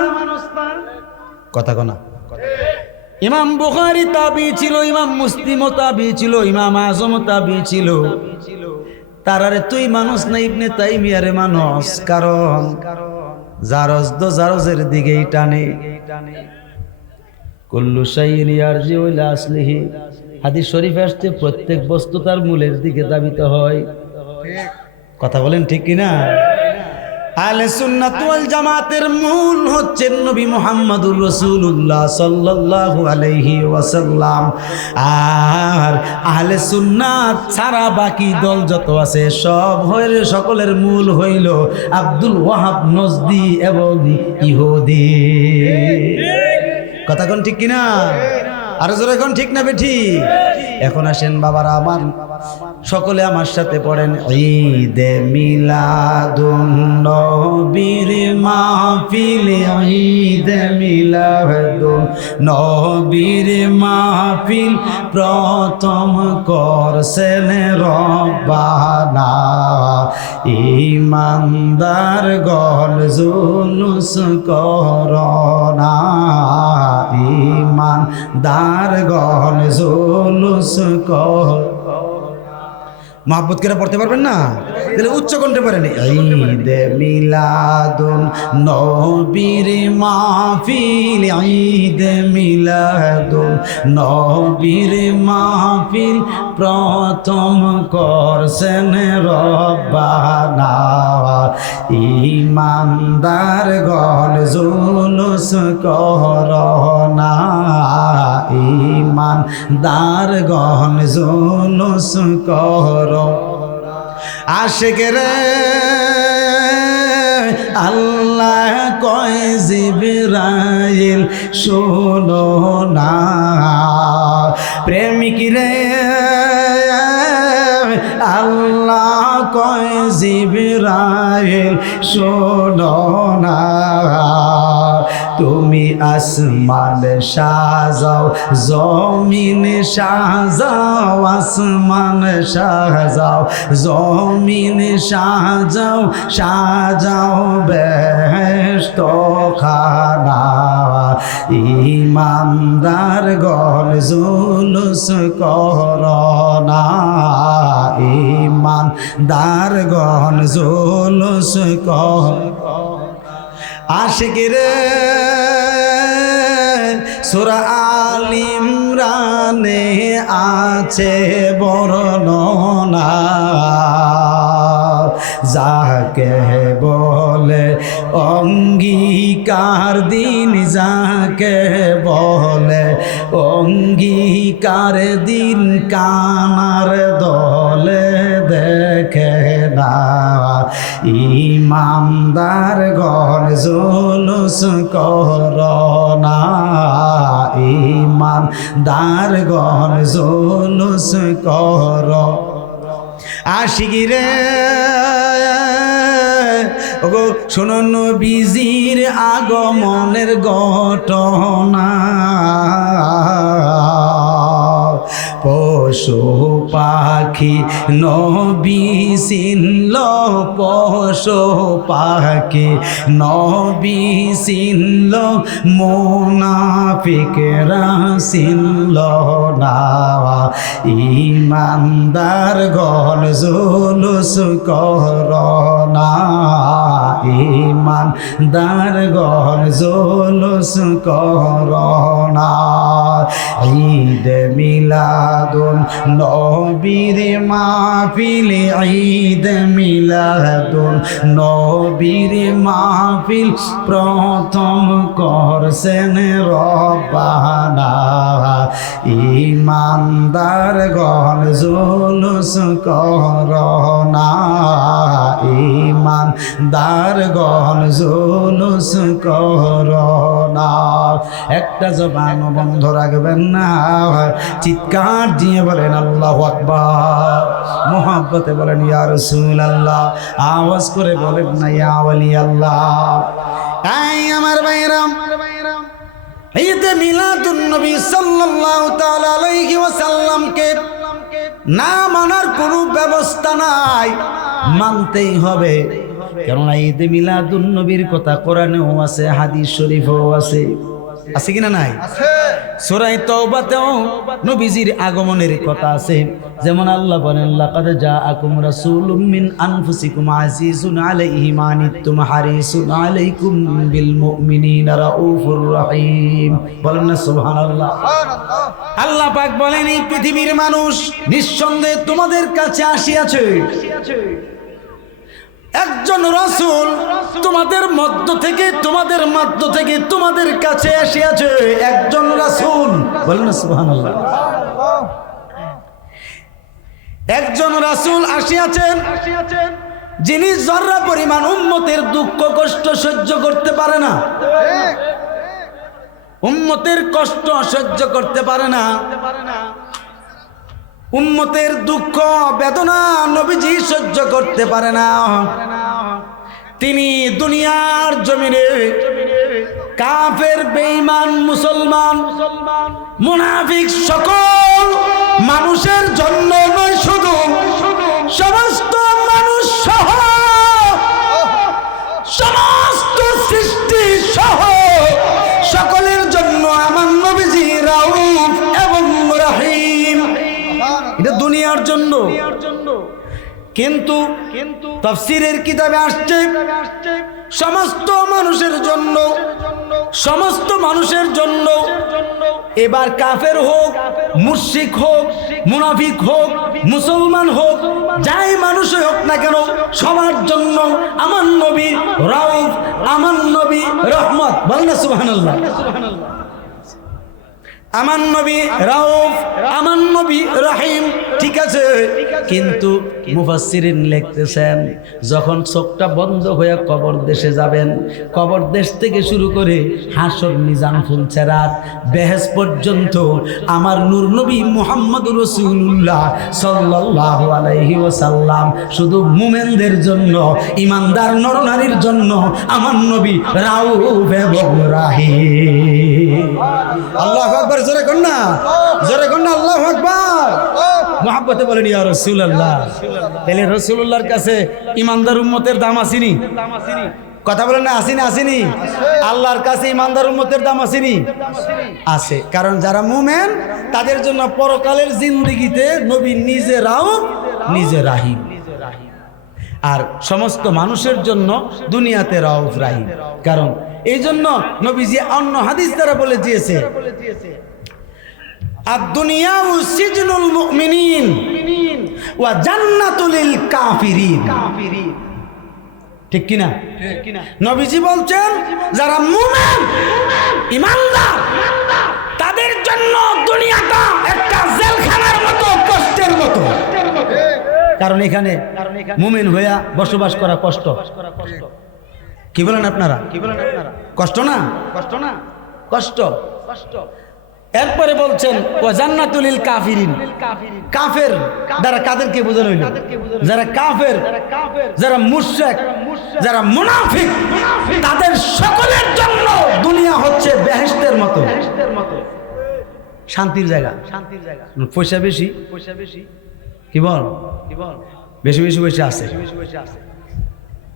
কথা কনা, ইমাম বুখারী তাবী ছিল, ইমাম মুসলিমও তাবী ছিল, ইমাম আজমও তাবী ছিল, তারারে তুই মানুষ না, ইবনে তাইমিয়ারে মানুষ। কারণ জারজ তো জারজের দিকেই টানে। কুল্লু শাইইন ইয়ারজিউ ইলা আসলিহি হাদিস শরীফে আসছে প্রত্যেক বস্তু তার মূলের দিকে ধাবিত হয়। কথা বলেন ঠিক কিনা? আহলে সুন্নাত ওয়াল জামাতের মূল হচ্ছেন নবী মুহাম্মদুর রাসূলুল্লাহ সাল্লাল্লাহু আলাইহি ওয়াসাল্লাম। আর আহলে সুন্নাত ছাড়া বাকি দল যত আছে সব হইলে সকলের মূল হইল আব্দুল ওয়াহাব নজদি এবং ইহুদি। কথা কোন ঠিক কিনা? আর জোরে কোন ঠিক না বেঠি? এখন আসেন বাবারা আমার, সকলে আমার সাথে পড়েন ঈদে মিলাদুন নবীর মাহফিল, ঈদে মিলাদুন নবীর মাহফিল প্রথম করছেন রব্বানা। ঈমানদার গণ জুলুস করোনা, ঈমানদার গণ জুলুস কর। মহব্বত করে পড়তে পারবেন না? তাহলে উচ্চ কণ্ঠে পড়েন ঈদে মিলাদুন নবীর মাহফিল, ঈদে মিলাদুন নবীর মাহফিল প্রথম করছেন রব্বানা। ঈমানদার গণ জুলুস করোনা, ঈমানদার গণ জুলুস কর। আশিকেরে আল্লাহ কয় জিবরাইল শোনো না, প্রেমিক রে আল্লাহ কয় জিবরাইল শোনো না। তুমি আসমান সাজাও, জমিন সাজাও, আসমান সাজাও, জমিন সাজাও, সাজাও বেহেশত খানা। ঈমানদার গণ জুলুস করোনা, ঈমানদার গণ জুলুস কর। আশিক রে সূরা আল ইমরানে আছে বর্ণনা, যাকে বলে অঙ্গীকার দিন, যাকে বলে অঙ্গীকার দিন, কানার দলে দেখে না। ঈমানদার গণ জুলুস করোনা, ঈমানদার গণ জুলুস কর। আশিক রে ওগো শোনো নবীজির আগমনের ঘটনা, পশু পাখি নবী চিনল, পশু পাখি নবী চিনল, মুনাফিকরা চিনল না। ঈমানদার গণ জুলুস করোনা, ঈমানদার গণ জুলুস করোনা। ঈদে মিলাদুন নবীর মাহফিল, ঈদে মিলাদুন নবীর মাহফিল প্রথম করছেন রব্বানা। ঈমানদার গণ জুলুস করোনা, ঈমানদার গণ জুলুস করোনা। একটা জবান বন্ধ রাখবেন না, চিৎকার দিয়ে বলেন আল্লাহু আকবার, মুহাব্বতে বলেন ইয়া রাসূলুল্লাহ, আওয়াজ করে বলেন না ইয়া ওয়ালি আল্লাহ। এই আমার ভাইরাম, ঈদে মিলাদুন নবী সাল্লাল্লাহু তাআলা আলাইহি ওয়াসাল্লামকে না মানার কোনো ব্যবস্থা নাই, মানতেই হবে। কেননা ঈদে মিলাদুন নবীর কথা কোরআনেও আছে, হাদিস শরীফেও আছে। আছে কিনা নাই? সূরা তাওবাতেও নবীজির আগমনের কথা আছে। যেমন আল্লাহ বলেন, লাকাদ জাআকুম রাসূলুম মিন আনফুসিকুম আজিজুন আলাইহি মা আনিতুম হারিসুন আলাইকুম বিল মুমিনিনা রাউফুর রহিম। বলেন না সুবহানাল্লাহ। আল্লাহ পাক বলেন, এই পৃথিবীর মানুষ নিঃসন্দেহে তোমাদের কাছে আসিয়াছে একজন রাসূল, তোমাদের মধ্য থেকে তোমাদের কাছে আসিয়াছে একজন রাসূল। বলেন না সুবহানাল্লাহ। একজন রাসূল আসিয়াছেন যিনি জর্রা পরিমাণ উম্মতের দুঃখ কষ্ট সহ্য করতে পারে না, উম্মতের কষ্ট সহ্য করতে পারে না, উম্মতের দুঃখ বেদনা নবীজি সহ্য করতে পারে না। তিনি দুনিয়ার জমিনে কাফের, বেঈমান, মুসলমান, মুনাফিক সকল মানুষের জন্য নয়, শুধু সমস্ত মানুষ সহ, সমস্ত সৃষ্টি সহ সকলের জন্য আমার নবীজি রাউফ এবং রহিম। এটা দুনিয়ার জন্য। কিন্তু তাফসীরের কিতাবে আসছে সমস্ত মানুষের জন্য, সমস্ত মানুষের জন্য। এবার কাফের হোক, মুশরিক হোক, মুনাফিক হোক, মুসলমান হোক, যাই মানুষ হোক না কেন, সবার জন্য আমার নবী রাউফ, আমার নবী রহমত। বলেন না সুবহানাল্লাহ। আমার নবী রাউফ, আমার নবী রহিম। ঠিক আছে, কিন্তু মুফাসসিরিন লিখতেছেন, যখন চোখটা বন্ধ হয়ে কবর দেশে যাবেন, কবর দেশ থেকে শুরু করে হাসর, মিজান, ফুলছেরাত, বেহেশত পর্যন্ত আমার নূর নবী মুহাম্মদুর রাসূলুল্লাহ সাল্লাল্লাহু আলাইহি ওয়াসাল্লাম শুধু মুমিনদের জন্য, ঈমানদার নরনারীর জন্য আমার নবী রাউফ এবং রহিম। আল্লাহু আকবার। জোরে কোন না, জোরে কোন না, আল্লাহু আকবার। মুহাব্বতে বলেন ইয়া রাসূলুল্লাহ। তাহলে রাসূলুল্লাহর কাছে ঈমানদার উম্মতের দাম আসেনি? কথা বলেন না, আসেনি? আসেনি। আল্লাহর কাছে ঈমানদার উম্মতের দাম আসেনি? আছে। কারণ যারা মুমিন তাদের জন্য পরকালের জিন্দেগিতে নবী নিজে রাউফ, নিজে রাহিম, আর সমস্ত মানুষের জন্য দুনিয়াতে রাউফ রাহিম। কারণ এই জন্য নবীজি অন্য হাদিস দ্বারা বলে দিয়েছে, আদ-দুনিয়াউ সিজনুল মুমিনিন ওয়া জান্নাতুল লিল কাফিরিন। ঠিক কি না? নবীজি বলছেন, যারা মুমিন, ঈমানদার, তাদের জন্য দুনিয়াটা একটা জেলখানার মতো, কষ্টের মতো। কারণ এখানে মুমিন হইয়া বসবাস করা কষ্ট। কি বলেন আপনারা? কষ্ট না? কষ্ট। এরপরে বলছেন ওয়া জান্নাতুল লিল কাফিরিন। কাফের দ্বারা কাদেরকে বোঝানো হইল? যারা কাফের, যারা মুশরিক, যারা মুনাফিক, তাদের সকলের জন্য দুনিয়া হচ্ছে বেহেশতের মতো, শান্তির জায়গা। পয়সা বেশি, কি বল, বেশি বেশি পয়সা আছে,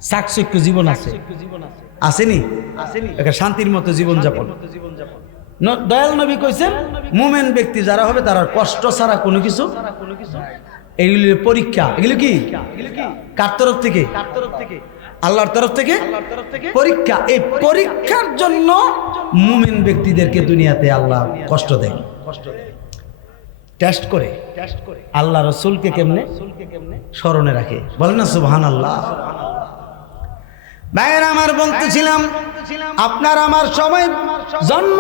চাকচক্য জীবন আছে, আসেনি? একটা শান্তির মতো জীবন যাপন। দয়াল নবী কইছেন, মুমিন ব্যক্তি যারা হবে তারা কষ্ট ছাড়া কোনো কিছু, এগুলি পরীক্ষা। এগুলো কি? কার তরফ থেকে? আল্লাহর তরফ থেকে পরীক্ষা। এই পরীক্ষার জন্য মুমিন ব্যক্তিদেরকে দুনিয়াতে আল্লাহ কষ্ট দেয়, টেস্ট করে। আল্লাহ রাসূলকে কেমনে স্মরণে রাখে। বলেন না সুবহানাল্লাহ। ভাইয়েরা আমার, বলতেছিলাম আপনার আমার সময় জন্ম,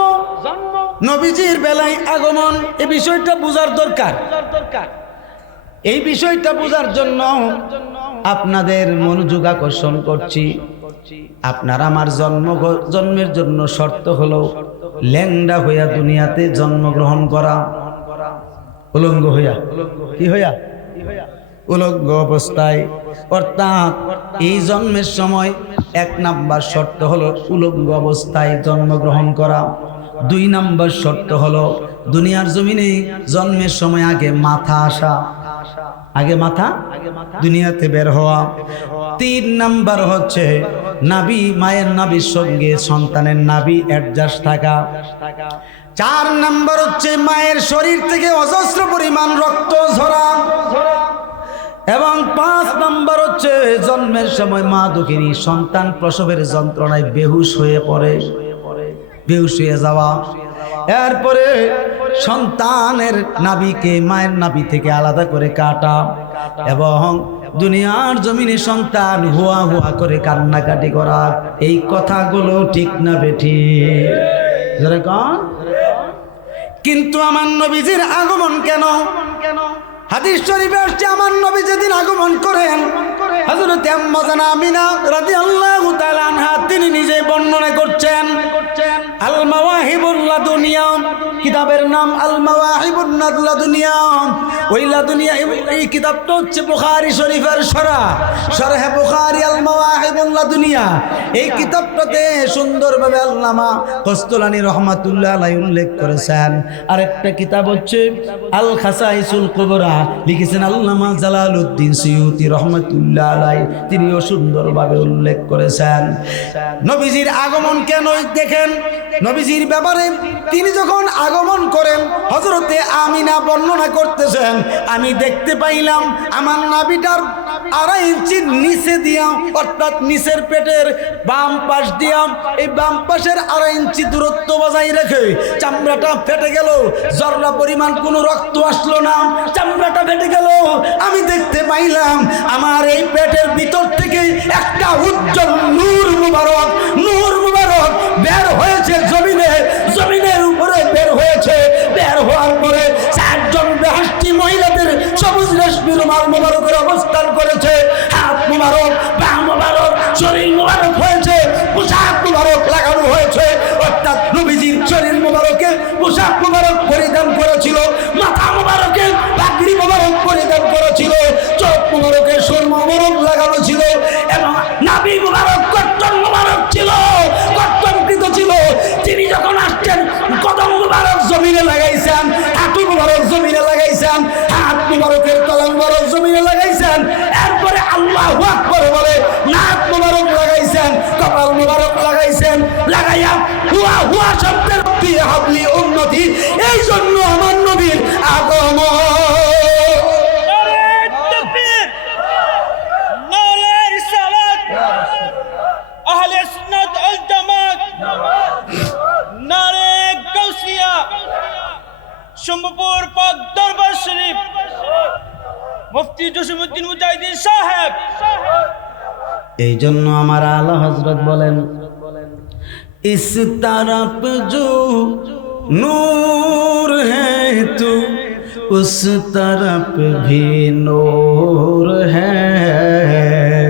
নবীজির বেলায় আগমন, এই বিষয়টা বোঝার দরকার। এই বিষয়টা বোঝার জন্য আপনাদের মনোযোগ আকর্ষণ করছি। আপনার আমার জন্মের জন্য শর্ত হলো ল্যাংড়া হইয়া দুনিয়াতে জন্মগ্রহণ করা। উলঙ্গ হইয়া, কি হইয়া? উলঙ্গ অবস্থায়, অর্থাৎ এই জন্মের সময় 1 নাম্বার শর্ত হলো উলঙ্গ অবস্থায় জন্মগ্রহণ করা। 2 নাম্বার শর্ত হলো দুনিয়ার জমিনে জন্মের সময় আগে মাথা আসা। আগে মাথা দুনিয়াতে বের হওয়া। 3 নাম্বার হচ্ছে নাভি, মায়ের নাভির সঙ্গে সন্তানের নাভি অ্যাডজাস্ট থাকা। 4 নাম্বার হচ্ছে মায়ের শরীর থেকে অজস্র পরিমাণ রক্ত ঝরা। এবং 5 নাম্বার হচ্ছে জন্মের সময় মা দুঃখিনী সন্তান প্রসবের যন্ত্রণায় বেহুশ হয়ে পড়ে, বেহুশ হয়ে যাওয়া। এরপরে সন্তানের নাভিকে মায়ের নাভি থেকে আলাদা করে কাটা এবং দুনিয়ার জমিনে সন্তান হুয়া হুয়া করে কান্নাকাটি করা। এই কথাগুলো ঠিক না বেঠিক? যেরকম কিন্তু আমার নবীজির আগমন কেন? হাদিস শরীফে আসছে আমার নবী যেদিন আগমন করেন, হযরত আম্মা জানা আমিনা রাদিয়াল্লাহু তাআলা আনহা তিনি নিজে বর্ণনা করছেন। আল মাওয়াহিবুল লাদুনিয়া, কিতাবের নাম আল মাওয়াহিবুন লাদুনিয়া। ওই লাদুনিয়া এই কিতাবটা হচ্ছে বুখারী শরীফের শরহে বুখারী আল মাওয়াহিবুল লাদুনিয়া। এই কিতাবটাতে সুন্দরভাবে আল্লামা কস্তলানী রহমাতুল্লাহ আলাইহি উল্লেখ করেছেন। আরেকটা কিতাব হচ্ছে আল খাসাইসুল কুবরা, লিখেছেন আল্লামা জালালউদ্দিন সুয়ুতি রহমাতুল্লাহ আলাইহি, তিনিও সুন্দরভাবে উল্লেখ করেছেন। নবীজির আগমন কেন দেখেন, নবীজির ব্যাপারে তিনি যখন আগমন করেন হযরতে আমিনা বর্ণনা করতেছেন, আমি দেখতে পাইলাম আমার নাভিটার 2.5 ইঞ্চির নিচে দিয়া, অর্থাৎ নিচের পেটের বাম পাশ দিয়া এই বাম পাশের 2.5 ইঞ্চি দূরত্ব বজায় রেখে চামড়াটা ফেটে গেল, জর্রা পরিমাণ কোনো রক্ত আসলো না, চামড়াটা ফেটে গেল। আমি দেখতে পাইলাম আমার এই পেটের ভিতর থেকে একটা উজ্জ্বল নূর মুবারক বের হয়েছে জমিনের উপরে বের হয়েছে। বের হওয়ার পরে 4 জন বেহেশতি মহিলাদের সবুজ রেশমি রুমাল মুবারকের অবস্থান করেছে। হাত মুবারক, পা মুবারক, শরীর মুবারক হয়েছে, পোশাক মুবারক লাগানো হয়েছে। অর্থাৎ নবীজির শরীর মুবারকে পোশাক মুবারক পরিধান করেছিল, মাথা মুবারকে পাগড়ি মুবারক পরিধান করেছিল, চোখ মুবারকে সুরমা মুবারক লাগানো ছিল এবং নাভি মুবারক কর্তন মুবারক ছিল, কর্তনকৃত ছিল। তিনি যখন আসছেন কদম মুবারক জমিনে লাগাইছেন, হাঁটু মুবারক জমিনে লাগাইছেন, হাত মুবারকের তলা মুবারক জমিনে লাগাইছেন। এরপরে আল্লাহু আকবার বলে নাক মুবারক লাগাইছেন, কপাল মুবারক লাগাইছেন, লাগাইয়া হুয়া হুয়া শব্দের দিয়ে হাবলি উন্নতি। এই জন্য আমার নবীর আগমন। শম্ভুপুর পাক দরবার শরীফ, মুফতি জসিমউদ্দিন মুজাহিদিন সাহেব। এই জন্য আমার আলা হযরত বলেন, ইস তরফ জো নূর হ্যায় তু উস তরফ ভি নূর হ্যায়,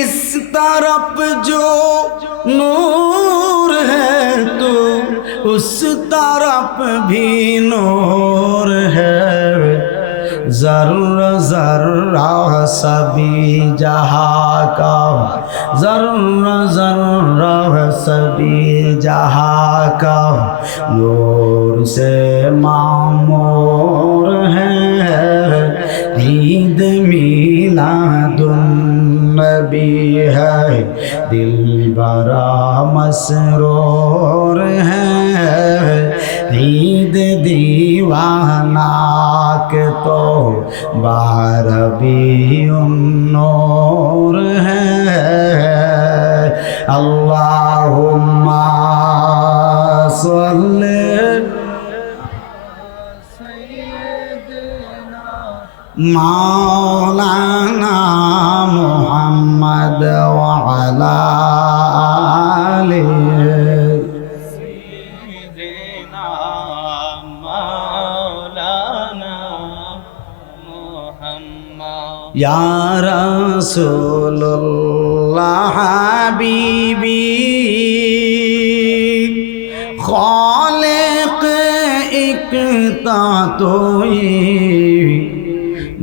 ইস তরফ জো নূর হ্যায় তু उस तरफ भी नूर है, जर्रा जर्रा सभी जहाँ का, जर्रा जर्रा सभी जहाँ का नूर से मामूर है। ईद मिलादुन नबी है, दिल बड़ा मसरूर है। ईद दीवाना के तो बारबी नूर है। अल्लाहुम्मा सल्ली मौलाना मुहम्मद व अला या रसूलुल्लाह हबीबी खालिक इकता तोई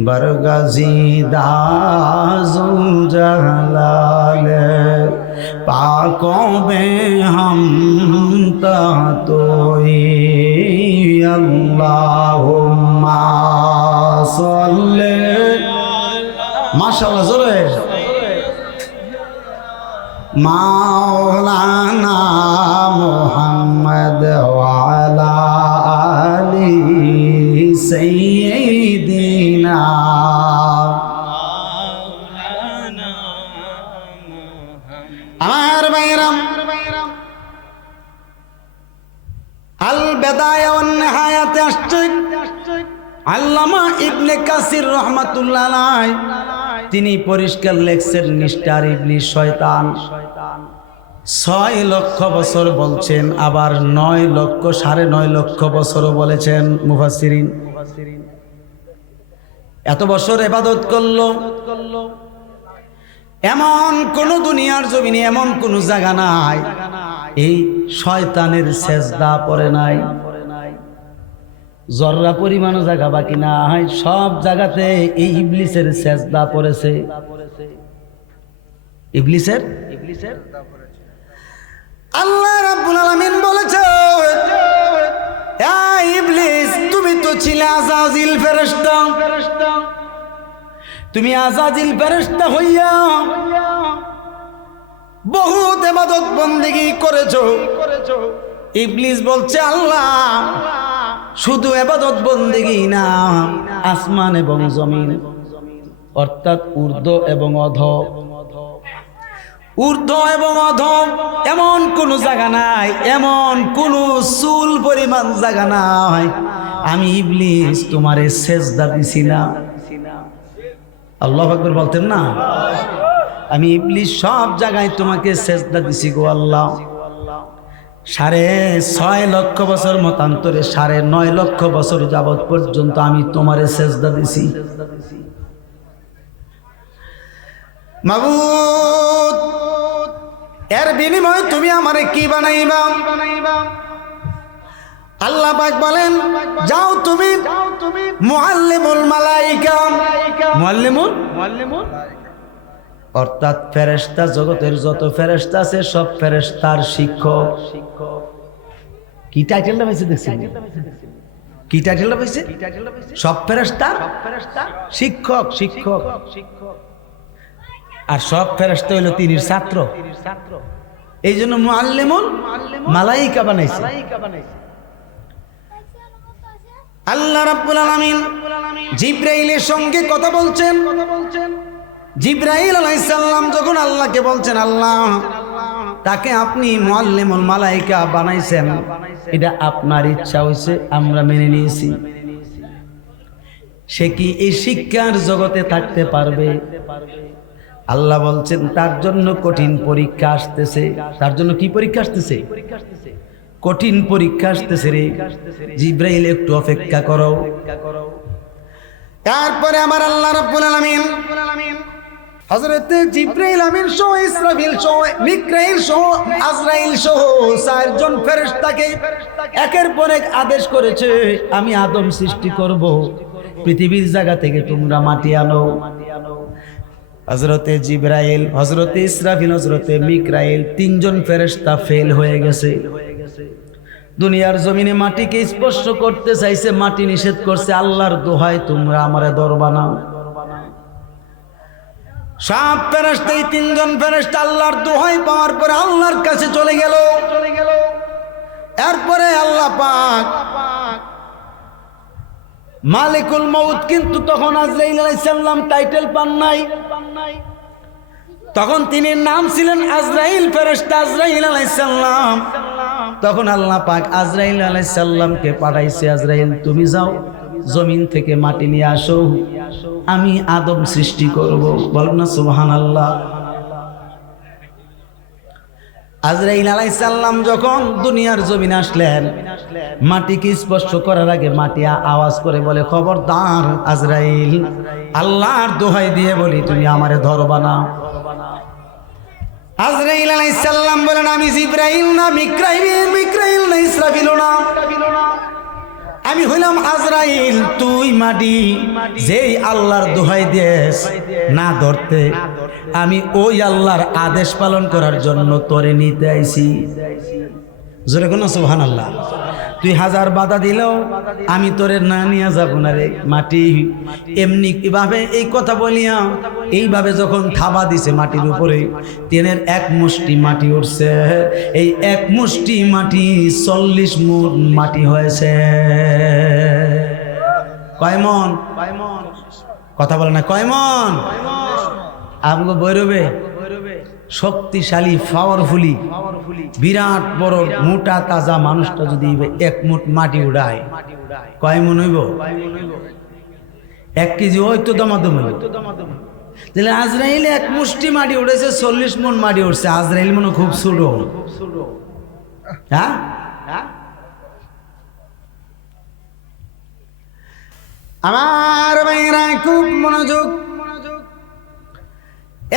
बरगज़ीदा ज़ुलजलाल पाकों में हम तोई। अल्लाहुम्मा সাল্লি মাশাআল্লাহ জোরে মাওলানা মুহাম্মদ ওয়া আলা আলি সাইয়্যিদিনা আমার বাইরাম আল বেদায়া ওয়ান নিহায়াতে আসছে আল্লামা ইবনে কাসির রাহমাতুল্লাহ আলাইহি তিনি পরিষ্কার লেখছেন নিষ্ঠার ইবলিস শয়তান 6 লক্ষ বছর বলছেন, আবার 9 লক্ষ 9.5 লক্ষ বছরও বলেছেন মুফাসসিরিন। এত বছর ইবাদত করলো, এমন কোন দুনিয়ার জমিনে এমন কোন জায়গা নাই এই শয়তানের সেজদা পড়ে নাই। জররা পরিমাণও জায়গা বাকি নাই, সব জায়গাতে এই ইবলিসের সেজদা পড়েছে। ইবলিসের আল্লাহ রাব্বুল আলামিন বলেছে, এই ইবলিস তুমি তো ছিলে আযাজিল ফেরেশতা, তুমি আযাজিল ফেরেশতা হইয়া বহুত ইবাদত বندگی করেছো। ইবলিস বলছে আল্লাহ শুধু ইবাদত বندگی না, আসমান এবং জমিন অর্থাৎ ঊর্ধ্ব এবং অধঃ, ঊর্ধ্ব এবং অধঃ এমন কোন জায়গা নাই, এমন কোন চুল পরিমাণ জায়গা নাই আমি ইবলিস তোমারে সেজদা দিছি না। আল্লাহু আকবার বলতেন না, আমি ইবলিস সব জায়গায় তোমাকে সেজদা দিছি গো আল্লাহ। 6.5 লক্ষ বছর মতান্তরে 9.5 লক্ষ বছর যাবত পর্যন্ত আমি তোমারে সেজদা দিছি। মাবুদ এর বিনিময়ে তুমি আমারে কি বানাইবা? আল্লাহ পাক বলেন, যাও তুমি মুআল্লিমুল মালাইকা, মুআল্লিমুল অর্থাৎ ফেরেশতা, জগতের যত ফেরেশতা আছে সব ফেরেশতার শিক্ষক। কি টাইটেলটা পাইছে দেখছেন? কি টাইটেলটা পাইছে? সব ফেরেশতার শিক্ষক। শিক্ষক আর সব ফেরেশতা হইল তিনির ছাত্র। এই জন্য মুআল্লিমুল মালাইকা বানাইছে। আল্লাহ রাব্বুল আলামিন জিবরাইলের সঙ্গে কথা বলছেন। জিবরাইল আলাইহিস সালাম যখন আল্লাহকে বলছেন, আল্লাহ তাকে আপনি মুআল্লিমুল মালাইকা বানাইছেন, এটা আপনার ইচ্ছা হইছে, আমরা মেনে নিয়েছি। সে কি এই শিক্ষার জগতে থাকতে পারবে? আল্লাহ বলছেন তার জন্য কঠিন পরীক্ষা আসতেছে। তার জন্য কি পরীক্ষা আসতেছে? কঠিন পরীক্ষা আসতেছে রে জিবরাইল, একটু অপেক্ষা করো। তারপরে আমার আল্লাহ রাব্বুল আলামিন হযরতে জিবরাইল আমিন সহ ইসরাফিল সহ মিকাইল সহ আজরাইল সহ 4 জন ফেরেশতাকে একের পর এক আদেশ করেছে, আমি আদম সৃষ্টি করব, পৃথিবীর জায়গা থেকে তোমরা মাটি আনো। হযরতে জিবরাইল, হযরতে ইসরাফিল, হযরতে মিকাইল 3 জন ফেরেশতা ফেল হয়ে গেছে। দুনিয়ার জমিনে মাটিকে স্পর্শ করতে চাইছে, মাটি নিষেধ করছে, আল্লাহর দোহাই তোমরা আমারে ধরবা না। সব ফেরেশতা, 3 জন ফেরেশতা আল্লাহর দোহাই পাওয়ার পরে আল্লাহর কাছে চলে গেল। এরপরে আল্লাহ পাক মালিকুল মউত, কিন্তু তখন আজরাইল আলাইহিস সালাম টাইটেল পান নাই, তখন তিনি নাম ছিলেন আজরাইল ফেরেশতা আজরাইল আলাইহিস সালাম। তখন আল্লাহ পাক আজরাইল আলাইহিস সালামকে পাঠাইছে, আজরাইল তুমি যাও জমিন থেকে মাটি নিয়ে আসো, আমি আদম সৃষ্টি করব। বলুন না সুবহানাল্লাহ। আজরাইল আলাইহিস সালাম যখন দুনিয়ার জমিনে আসলেন, মাটিকে স্পর্শ করার আগে মাটি আওয়াজ করে বলে, খবরদার আজরাইল, আল্লাহর দোহাই দিয়ে বলি তুমি আমারে ধরবা না। আজরাইল আলাইহিস সালাম বলেন, আমি জিবরাইল না, মিকাইল না, ইসরাফিল না, আমি হইলাম আজরাইল। তুই মাটি, যেই আল্লাহর দোহাই দিয়েস না ধরতে, আমি ওই আল্লাহর আদেশ পালন করার জন্য তোরে নিতে আইছি। জোরে কোন সুবহানাল্লাহ। তুই হাজার বাধা দিলেও আমি তোরে না নিয়ে যাব না রে মাটি। এমনি কিভাবে এই কথা বলিয়া এইভাবে যখন থাবা দিছে মাটির উপরে, তেনের এক মুষ্টি মাটি উঠছে। এই এক মুষ্টি মাটি 40 মণ মাটি হয়েছে। কয় মণ? কথা বলে না, কয় মণ? আমগো বৈরবে শক্তিশালী পাওয়ারফুলি বিরাট বড় মোটা তাজা মানুষটা যদি 1 মুঠ মাটি উড়ায়, কয় মণ হইব? 1 কেজি হয়তো দমাদম। তাহলে আজরাইল 1 মুষ্টি মাটি উঠেছে, 40 মণ মাটি উঠছে। আজরাইল মনে খুব ছোট। হ্যাঁ, আমার ভাইরা খুব মনোযোগ।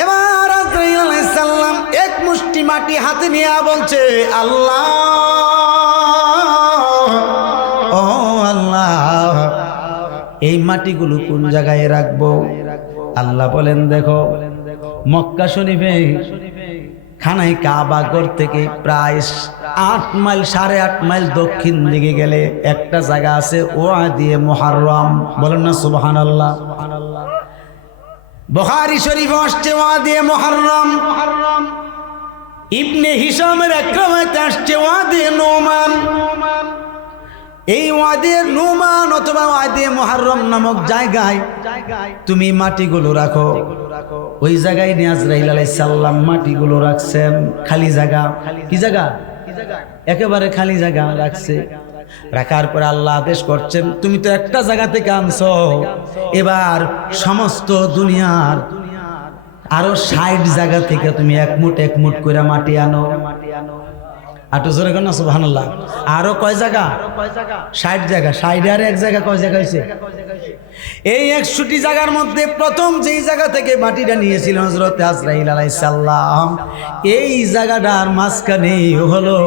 এবার আজরাইল আলাইহিস সালাম 1 মুষ্টি মাটি হাতে নিয়ে বলছে, আল্লাহ, ও আল্লাহ, এই মাটিগুলো কোন জায়গায় রাখবো? আল্লাহ বলেন, দেখো মক্কা শরীফে খানায় কাবা ঘর থেকে প্রায় 8 মাইল 8.5 মাইল দক্ষিণ দিকে গেলে একটা জায়গা আছে, ওয়াদি মুহাররম। বলেন না সুবহানাল্লাহ। বুখারী শরীফে আসছে ওয়াদি মুহাররম। ইবনে হিশামের এক রাওয়ায়াতে আসছে ওয়াদি নুমান। এই ওয়াদি নুমান অথবা ওয়াদি মুহাররম নামক জায়গায় তুমি মাটিগুলো রাখো। ওই জায়গায় আজরাইল আলাইহিস সালাম মাটিগুলো রাখছেন। খালি জায়গা, কি জায়গা? একেবারে খালি জায়গা রাখছে। রাখার পরে আল্লাহ আদেশ করছেন, তুমি তো একটা জায়গা থেকে আনছো, এবার সমস্ত দুনিয়ার আরো 60 জায়গা থেকে তুমি 1 মুঠ করে মাটি আনো। আটো জোরে কর না সুবহানাল্লাহ। আরো কয় জায়গা? 60 জায়গা। 60 আর 1 জায়গা কয় জায়গা হয়েছে? এই 100টি জায়গার মধ্যে প্রথম যেই জায়গা থেকে মাটিটা নিয়েছিল হযরত আজরাইল আলাইহিস সালাম, এই জায়গাটার মাঝখানে হলো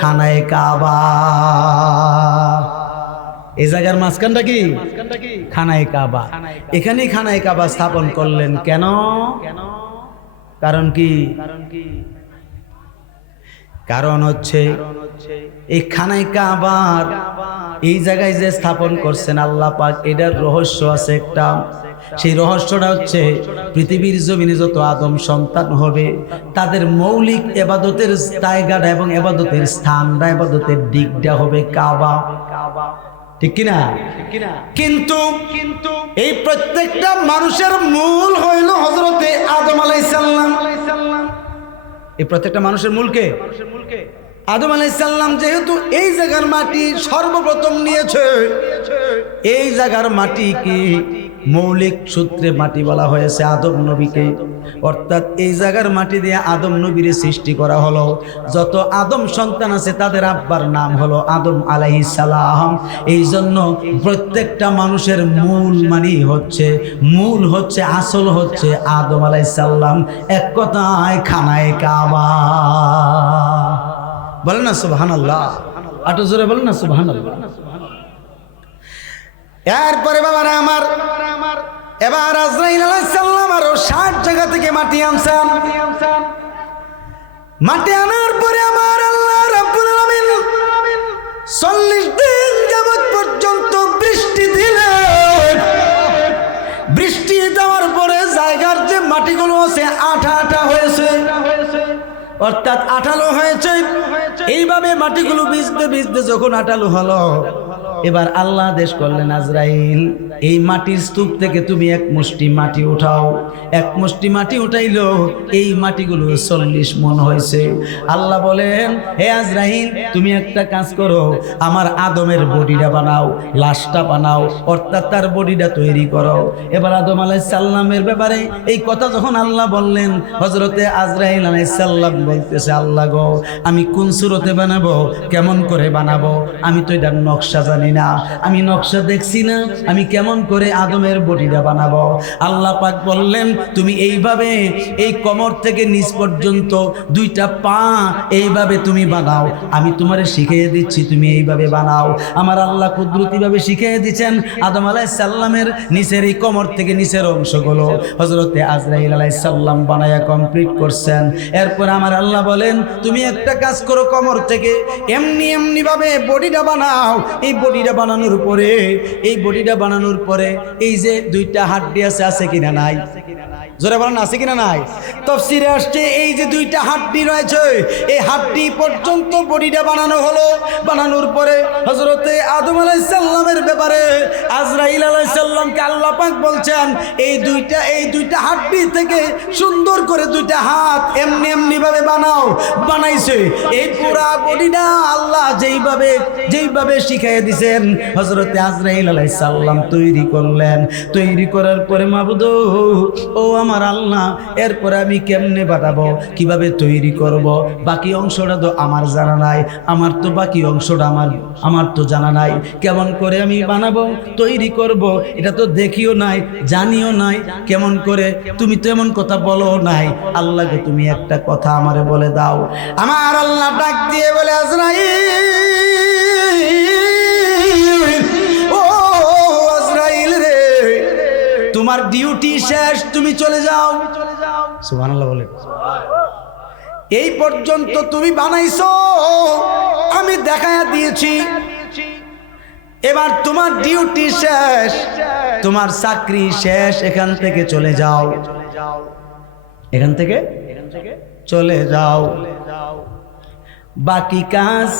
খানায়ে কাবা। এই জায়গার মাঝখানটা কি? খানায়ে কাবা। এখানেই খানায়ে কাবা স্থাপন করলেন। কেন? কারণ কি? কারণ হচ্ছে এই খানায়ে কাবার এই জায়গায় যে স্থাপন করছেন আল্লাহ পাক, এটার রহস্য আছে একটা। সেই রহস্যটা হচ্ছে পৃথিবীর জমিনে যত আদম সন্তান হবে তাদের মৌলিক ইবাদতের জায়গাটা এবং ইবাদতের স্থানটা, ইবাদতের দিকটা হবে কাবা। ঠিক কিনা? কিন্তু এই প্রত্যেকটা মানুষের মূল হইল হযরতে আদম আলাইহিস সালাম। এই প্রত্যেকটা মানুষের মূলকে আদম আলাইহিস সালাম যেহেতু এই জায়গার মাটি সর্বপ্রথম নিয়েছে, এই জায়গার মাটি কি মৌলিক সূত্রে মাটি বলা হয়েছে আদম নবীকে। অর্থাৎ এই জায়গার মাটি দিয়ে আদম নবীর সৃষ্টি করা হলো। যত আদম সন্তান আছে তাদের আব্বার নাম হলো আদম আলাইহিস সালাম। এই জন্য প্রত্যেকটা মানুষের মূল হচ্ছে আসল হচ্ছে আদম আলাইহিস সালাম। এক কথায় খানায়ে কাবা। বলেন না সুবহানাল্লাহ। আটো জোরে বলেন না সুবহানাল্লাহ। এরপরে বাবারা আমার, এবার আজরাইল আলাইহিস সালাম আরো 60 জায়গা থেকে মাটি আনছেন। মাটি আনার পরে আমার আল্লাহ রাব্বুল আলামিন 40 দিন যাবত পর্যন্ত বৃষ্টি দিলেন। বৃষ্টি দেওয়ার পরে জায়গার যে মাটিগুলো আছে আঠা আঠা হয়েছে, অর্থাৎ আঠালো হয়েছে। এইভাবে মাটিগুলো ভিজতে ভিজতে যখন আঠালো হলো, এবার আল্লাহ আদেশ করলেন, আজরাইল এই মাটির স্তূপ থেকে তুমি 1 মুষ্টি মাটি উঠাও। 1 মুষ্টি মাটি উঠাইলো, এই মাটিগুলো 40 মণ হয়েছে। আল্লাহ বলেন, হে আজরাইল তুমি একটা কাজ করো, আমার আদমের বডিটা বানাও, লাশটা বানাও, অর্থাৎ তার বডিটা তৈরি করো। এবার আদম আলাইহিস সালামের ব্যাপারে এই কথা যখন আল্লাহ বললেন, হযরতে আজরাইল আলাইহিস সালাম বলতেছে, আল্লাহ গো আমি কোন সুরতে বানাবো, কেমন করে বানাবো, আমি তো এটার নকশা জানি না, আমি নকশা দেখছি না, আমি কেমন কেমন করে আদমের বডিটা বানাবো। আল্লাহ পাক বললেন তুমি এইভাবে এই কোমর থেকে নিচ পর্যন্ত দুইটা পা এইভাবে তুমি বানাও, আমি তোমারে শিখিয়ে দিচ্ছি তুমি এইভাবে বানাও। আমার আল্লাহ কুদরতিভাবে শিখিয়ে দিচ্ছেন আদম আলাইহিস সালামের নিচের এই কোমর থেকে নিচের অংশগুলো হযরতে আজরাইল আলাইহিস সালাম বানায়া কমপ্লিট করছেন। এরপর আমার আল্লাহ বলেন তুমি একটা কাজ করো, কোমর থেকে এমনি ভাবে বডিটা বানাও। এই বডিটা বানানোর পরে এই যে দুইটা হাড্ডি আছে কিনা নাই, জোরে বলেন আছে কিনা নাই। তাফসীরে আসছে এই যে দুইটা হাড্ডি রয়েছে এই হাড্ডি পর্যন্ত বডিটা বানানো হলো। বানানোর পরে হযরতে আদম আলাইহিস সালামের ব্যাপারে আজরাইল আলাইহিস সালামকে আল্লাহ পাক বলছেন এই দুইটা হাড্ডি থেকে সুন্দর করে দুইটা হাত এমনি ভাবে বানাও। বানাইছে এই পুরা বডিটা আল্লাহ যেইভাবে শিখিয়ে দিয়েছেন হযরতে আজরাইল আলাইহিস সালাম তৈরি করলেন। তৈরি করার পরে মাবুদ ও আমার আল্লাহ এরপরে আমি কেমনে বানাবো, কিভাবে তৈরি করব, বাকি অংশটা তো আমার জানা নাই, আমার তো বাকি অংশটা আমার তো জানা নাই, কেমন করে আমি বানাবো তৈরি করব এটা তো দেখিও নাই জানিও নাই, কেমন করে তুমি তো এমন কথা বলো নাই। আল্লাহকে তুমি একটা কথা আমারে বলে দাও। আমার আল্লাহ ডাক দিয়ে বলে আজরাইল, ও আজরাইল রে তোমার ডিউটি শেষ, তুমি চলে যাও। সুবহানাল্লাহ বলে। এই পর্যন্ত তুমি বানাইছো, আমি দেখায়া দিয়েছি, এবার তোমার ডিউটি শেষ, তোমার চাকরি শেষ, এখান থেকে চলে যাও, এখান থেকে চলে যাও। বাকি কাজ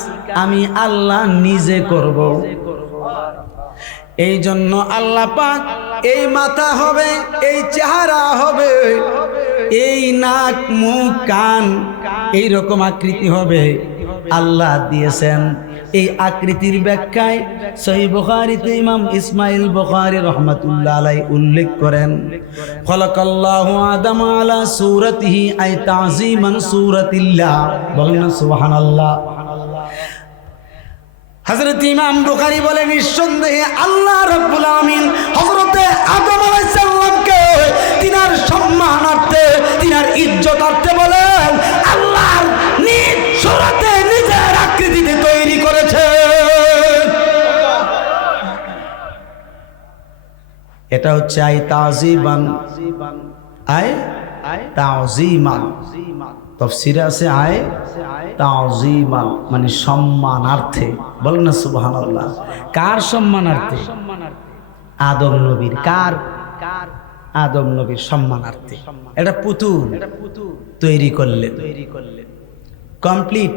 আমি আল্লাহ নিজে করব। এই জন্য আল্লাহ পাক এই মাথা হবে, এই চেহারা হবে, এই নাক মুখ কান এই রকম আকৃতি হবে আল্লাহ দিয়েছেন। এই আকৃতির ব্যাখ্যায় সহিহ বুখারীতে ইমাম ইসমাইল বুখারী রাহমাতুল্লাহ আলাইহি উল্লেখ করেন খলাকাল্লাহু আদম আলা সূরাতিহি আই তাযীমান সূরাতিল্লাহ। বলেন সুবহানাল্লাহ। হযরত ইমাম বুখারী বলেন নিঃসন্দেহে আল্লাহ রাব্বুল আলামিন হযরতে আদম আলাইহিস সালামকে তিনার সম্মানার্থে তিনার ইজ্জতার্থে বলেন আল্লাহর নিজ সূরতে নিজের আকৃতিতে তৈরি করেছে। এটা হচ্ছে আই তাযীমান, আই তাযীমান। তাফসীরে আছে আয় তাযীমান মানে সম্মানার্থে। বলেন না সুবহানাল্লাহ। কার সম্মানার্থে? আদম নবীর। কার? আদম নবীর সম্মানার্থে। এটা পুতুল তৈরি করলেন, কমপ্লিট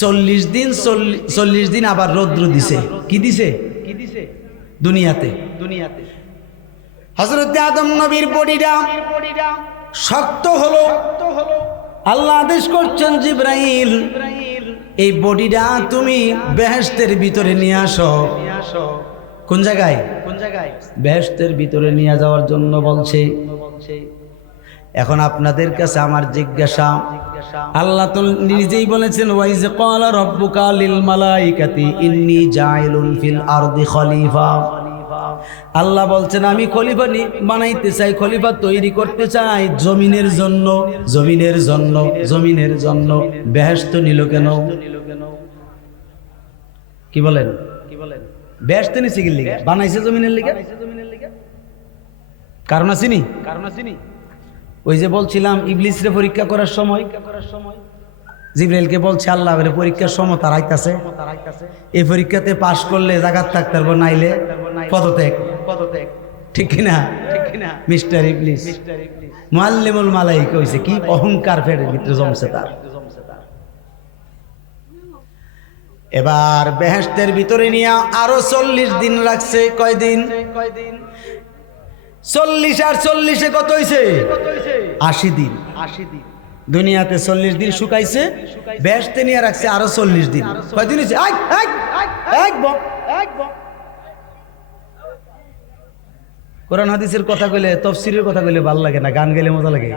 40 দিন আবার রৌদ্র দিছে। কি দিছে? দুনিয়াতে হযরত আদম নবীর বডিটা শক্ত হলো। আল্লাহ আদেশ করছেন জিবরাইল এই বডিটা তুমি বেহেশতের ভিতরে নিয়ে আসো। কোন জায়গায়? বেহেশতের ভিতরে নিয়ে যাওয়ার জন্য বলছে। এখন আপনাদের কাছে আমার জিজ্ঞাসা, আল্লাহ তো নিজেই বলেছেন ওয়াইজ ক্বালা রাব্বুকা লিল মালাইকাতি ইন্নী জাইলুন ফিল আরদি খলিফা। আল্লাহ বলছেন আমি খলিফা বানাইতে চাই, খলিফা তৈরি করতে চাই জমিনের জন্য। বেহেশত নিল কেন? কি বলেন? বেহেশত নিছে কি লিগা? বানাইছে জমিনের লিগা। কারণ আসেনি? ওই যে বলছিলাম ইবলিসরে পরীক্ষা করার সময় জিবরাইলকে বলছে আল্লাহ পরীক্ষার সময় তার আইতাছে, এই পরীক্ষাতে পাশ করলে জাগাত থাকতে পারবো, নাইলে পদত্যাগ। ঠিক কিনা? মিস্টার ইবলিস মুআল্লিমুল মালাইকা হইছে। কি অহংকার ফেরের ভিতরে জমছে তার। এবার বেহেশতের ভিতরে নিয়ে আরো 40 দিন রাখছে। কয়দিন? 40 আর 40 কত হইছে? 80 দিন। দুনিয়াতে 40 দিন শুকাইছে, বেহেশতে নিয়ে রাখছে আরো 40 দিন। কয়দিন হইছে? কোরআন হাদিসের কথা কইলে, তাফসীরের কথা কইলে ভালো লাগে না, গান গাইলে মজা লাগে।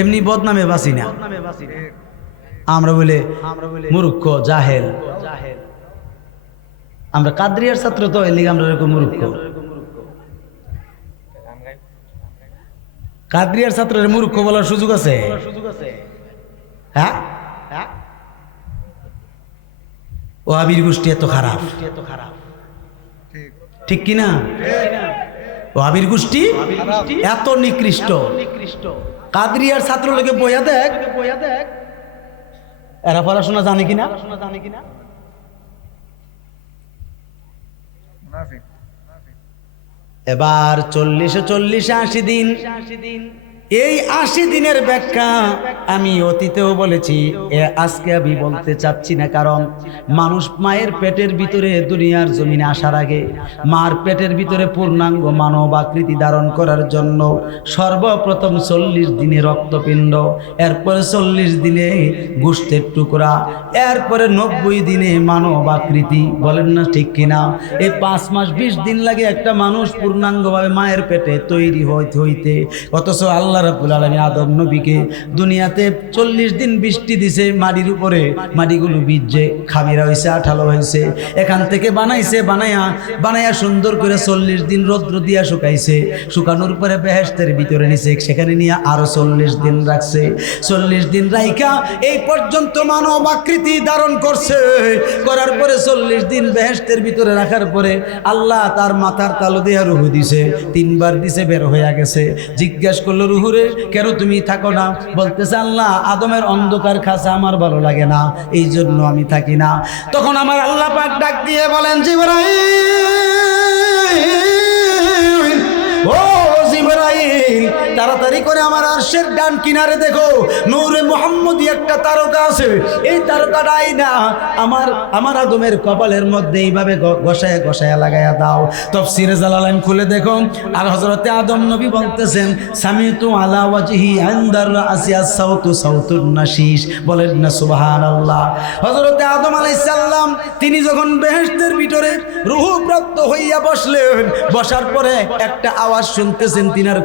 এমনি বদনামে বাসি না আমরা বলে মূর্খ জাহেল। আমরা কাদরিয়ার ছাত্র তো এর লিগে আমরা এরকম মূর্খ। কাদরিয়ার ছাত্রের মূর্খ বলার সুযোগ আছে? হ্যাঁ, ওয়াহাবির গোষ্ঠী এত খারাপ, ঠিক কিনা? ওয়াহাবির গোষ্ঠী এত নিকৃষ্ট। কাদরিয়ার ছাত্র লোকে বইয়া দেখ, এরা পড়াশোনা জানে কিনা? এবার 40-80 দিন, এই 80 দিনের ব্যাখ্যা আমি অতীতেও বলেছি, আজকে আমি বলতে চাচ্ছি না। কারণ মানুষ মায়ের পেটের ভিতরে দুনিয়ার জমিনে আসার আগে মার পেটের ভিতরে পূর্ণাঙ্গ মানব আকৃতি ধারণ করার জন্য সর্বপ্রথম 40 দিনে রক্তপিণ্ড, এরপরে 40 দিনে গোশতের টুকরা, এরপরে 90 দিনে মানব আকৃতি। বলেন না ঠিক কিনা? এই 5 মাস 20 দিন লাগে একটা মানুষ পূর্ণাঙ্গভাবে মায়ের পেটে তৈরি হইতে। অথচ আল্লাহ রাব্বুল আলামিন আদম নবীকে দুনিয়াতে 40 দিন বৃষ্টি দিছে মাটির উপরে, মাটিগুলো ভিজে খামিরা হয়েছে, আঠালো হয়েছে। এখান থেকে বানাইয়া সুন্দর করে 40 দিন রৌদ্র দিয়া শুকাইছে। শুকানোর পরে বেহেশতের ভিতরে নিছে, সেখানে নিয়ে আরো 40 দিন রাখছে। 40 দিন রাইখা এই পর্যন্ত মানব আকৃতি ধারণ করছে। করার পরে 40 দিন বেহেশতের ভিতরে রাখার পরে আল্লাহ তার মাথার তালু দিয়ে রুহ দিছে, 3 বার দিছে, বের হয়ে গেছে। জিজ্ঞাসা করলো, রুহুরে কেন তুমি থাকো না? বলতেছে, আল্লাহ আদমের অন্ধকার খাঁচা আমার ভালো লাগে না, এই জন্য আমি থাকি না। তখন আমার আল্লাহ পাক ডাক দিয়ে বলেন, জিবরাইল, ও জিবরাইল, তাড়াতাড়ি করে আমার আরশের ডান কিনারে দেখো, নূরে মুহাম্মদী একটা তারকা আছে। এই তারকাটাই না আমার আদমের কপালের মধ্যে এইভাবে ঘষায়া লাগাইয়া দাও। তাফসীরে জালালাইন খুলে দেখো, আর হযরতে আদম নবী বলতেছেন, সামিতু আলা ওয়াজহি আনদার রাসি আস-সাউতু সাউতুন নাশিশ। বলেন না সুবহানাল্লাহ। হযরতে আদম আলাইহিস সালাম তিনি যখন বেহেশতের ভিতরে রূহ প্রাপ্ত হইয়া বসলেন, বসার পরে একটা আওয়াজ শুনতেছেন তিনার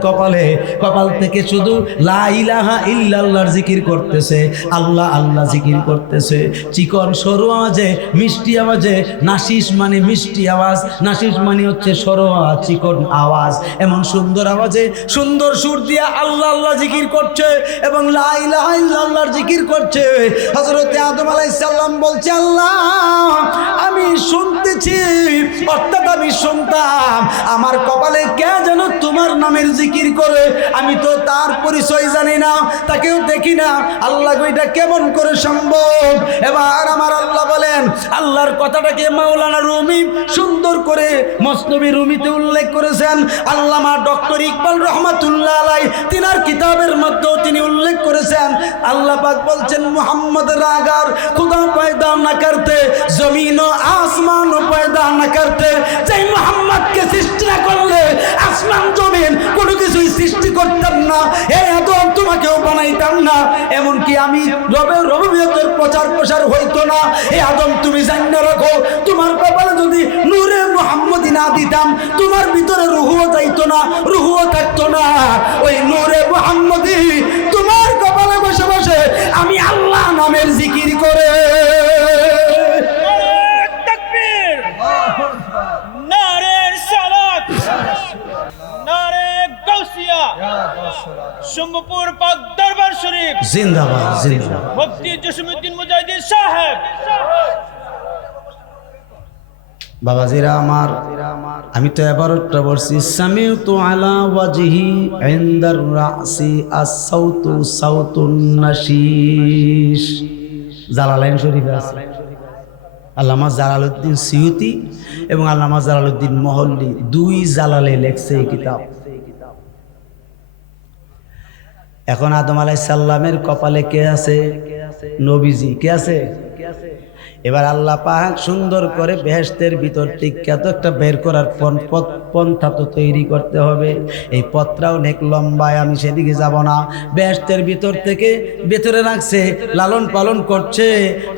কপাল থেকে শুধু লা ইলাহা ইল্লাল্লাহর জিকির করতেছে, আল্লাহ আল্লাহ জিকির করতেছে। চিকন সরু আওয়াজে, মিষ্টি আওয়াজে। নাশিস মানে মিষ্টি আওয়াজ, নাশিস মানে হচ্ছে সরু আওয়াজ, চিকন আওয়াজ। এমন সুন্দর আওয়াজে, সুন্দর সুর দিয়া আল্লাহ আল্লাহ জিকির করছে এবং লা ইলাহা ইল্লাল্লাহর জিকির করছে। হযরতে আদম আলাইহিস সালাম বলছে, আল্লাহ আমি শুনতেছি, অর্থাৎ আমি শুনতাম আমার কপালে কে যেন তোমার নামের জিকির করে, আমি তো তার পরিচয় জানি না, তাকেও দেখি না। আল্লাহ এটা কেমন করে সম্ভব? এবার আমার আল্লাহ বলেন, আল্লাহর কথাটাকে মাওলানা রুমি সুন্দর করে মসনবী রুমিতে উল্লেখ করেছেন। আল্লামা ডক্টর ইকবাল রহমাতুল্লাহ আলাইহি তিনার কিতাবের মধ্যেও তিনি উল্লেখ করেছেন। আল্লাহ পাক বলছেন, মুহাম্মদ রাগার খুদা পয়দা না করতে, জমিন ও আসমান পয়দা না করতে। যেই মুহাম্মদকে সৃষ্টি না করলে আসমান জমিন কোনো কিছুই সৃষ্টি করতাম না, হে আদম তোমাকেও বানাইতাম না, এমনকি আমি রবিয়তের প্রচার প্রসার হইতো না। হে আদম তুমি জানিয়ে রাখো, তোমার কপালে যদি নূরে মুহাম্মদী না দিতাম, তোমার ভিতরে রুহুও যাইতো না, রুহুও থাকতো না। ওই নূরে মুহাম্মদী তোমার কপালে বসে বসে আমি আল্লাহ নামের জিকির করে। তাকবীর, নারে সালাত, নারে গাউসিয়া, শম্ভুপুর পাক দরবার শরীফ জিন্দাবাদ, জিন্দাবাদ। মুফতি জসিমউদ্দিন মুজাহিদিন সাহেব। বাবাজিরা আমার, আমি তো এবারটা বলছি, সামিউতু আলা ওয়াজহি ইনদার রাসি আস-সাউতু সাউতুন নাশিশ। জালালাইন শরীফে আছে। আল্লামা জালালউদ্দিন সিয়ুতি এবং আল্লামা জালালউদ্দিন মহল্লি, 2 জালালে লেখছে এই কিতাব। এখন আদম আলাইহিস সালামের কপালে কে আছে? নবীজি। কে আছে? এবার আল্লাহ পাক সুন্দর করে বেহেশতের ভিতর টিকা তো একটা বের করার পন্থা তো তৈরি করতে হবে। এই পথটা অনেক লম্বায়, আমি সেদিকে যাব না। বেহেশতের ভিতর থেকে ভেতরে রাখছে, লালন পালন করছে।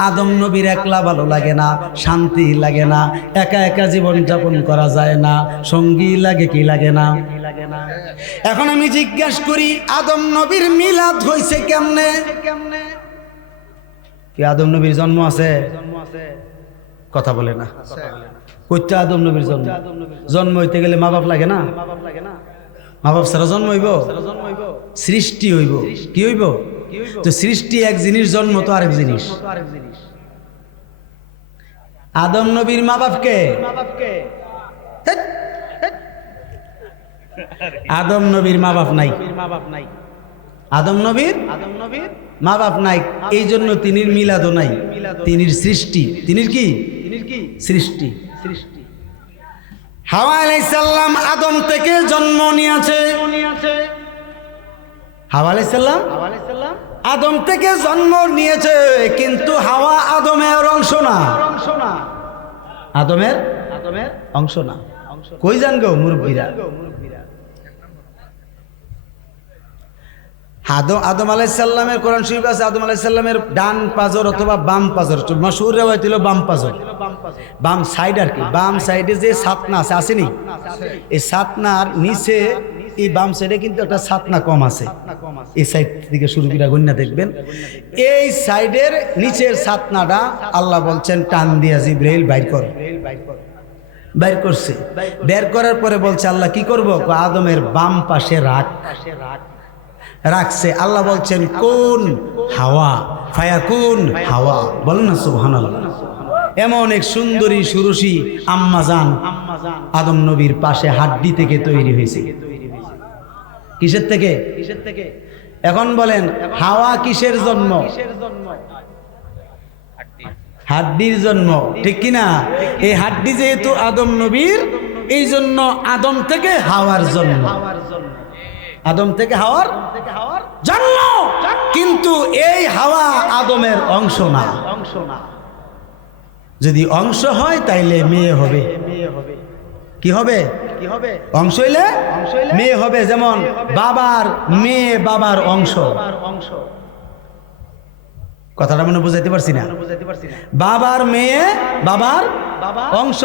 আদম নবীর একলা ভালো লাগে না, শান্তি লাগে না, একা একা জীবন যাপন করা যায় না, সঙ্গী লাগে কি লাগে না? এখন আমি জিজ্ঞাসা করি, আদম নবীর মিলাদ হইছে কেমনে? কি আদম নবীর জন্ম আছে? কথা বলে না। কইতে আদম নবীর জন্ম, জন্ম হইতে গেলে মা বাপ লাগে না? মা বাপ ছাড়া জন্ম হইব? সৃষ্টি হইব। কি হইব? তো সৃষ্টি এক জিনিস, জন্ম তো আরেক জিনিস। আদম নবীর মা বাপকে, আদম নবীর মা বাপ নাই। আদম নবীর মা বাপ নাই, এই জন্য তিনির মিলাদও নাই। তিনির সৃষ্টি, তিনির কি সৃষ্টি। হাওয়া আলাইহিস সালাম আদম থেকে জন্ম নিয়েছে। হাওয়া আলাইহিস সালাম আদম থেকে জন্ম নিয়েছে, কিন্তু হাওয়া আদমের অংশ না। আদমের অংশ না। কই যান গো মুরব্বীরা? আদম আলাইহিস সালামের কোরআন শরীফ আছে, আদম আলাইহিস সালামের ডান পাজর অথবা বাম পাজর, মাশহুর রিওয়ায়াত হলো বাম পাজর, বাম সাইড আর কি। বাম সাইডে যে ছাতনা আছে, আসেনি? এই ছাতনার নিচে, এই বাম সাইডে কিন্তু একটা ছাতনা কম আছে। এই সাইড থেকে শুরু করে গন্যা দেখবেন, এই সাইডের নিচের ছাতনাটা আল্লাহ বলছেন টান দিয়া জিবরাইল বাইর কর। বাইর করছে। বের করার পরে বলছে আল্লাহ কি করব? আদমের বাম পাশে রাখছে। আল্লাহ বলছেন কোন হাওয়া, ফায়াকুন হাওয়া। বলেন না সুবহানাল্লাহ। এমন এক সুন্দরী সুরসী আম্মা জান আদম নবীর পাশে হাড্ডি থেকে তৈরি হয়েছে। কিসের থেকে? এখন বলেন হাওয়া কিসের জন্ম? হাড্ডির জন্ম, ঠিক কিনা? এই হাড্ডি যেহেতু আদম নবীর, এই জন্য আদম থেকে হাওয়ার জন্ম। আদম থেকে হাওয়ার জন্ম, কিন্তু এই হাওয়া আদমের অংশ না। যদি অংশ হয় তাইলে মেয়ে হবে। কি হবে? অংশ হইলে মেয়ে হবে। যেমন বাবার মেয়ে বাবার অংশ। কথাটা মনে বুঝাইতে পারছি না? বাবার মেয়ে বাবার অংশ।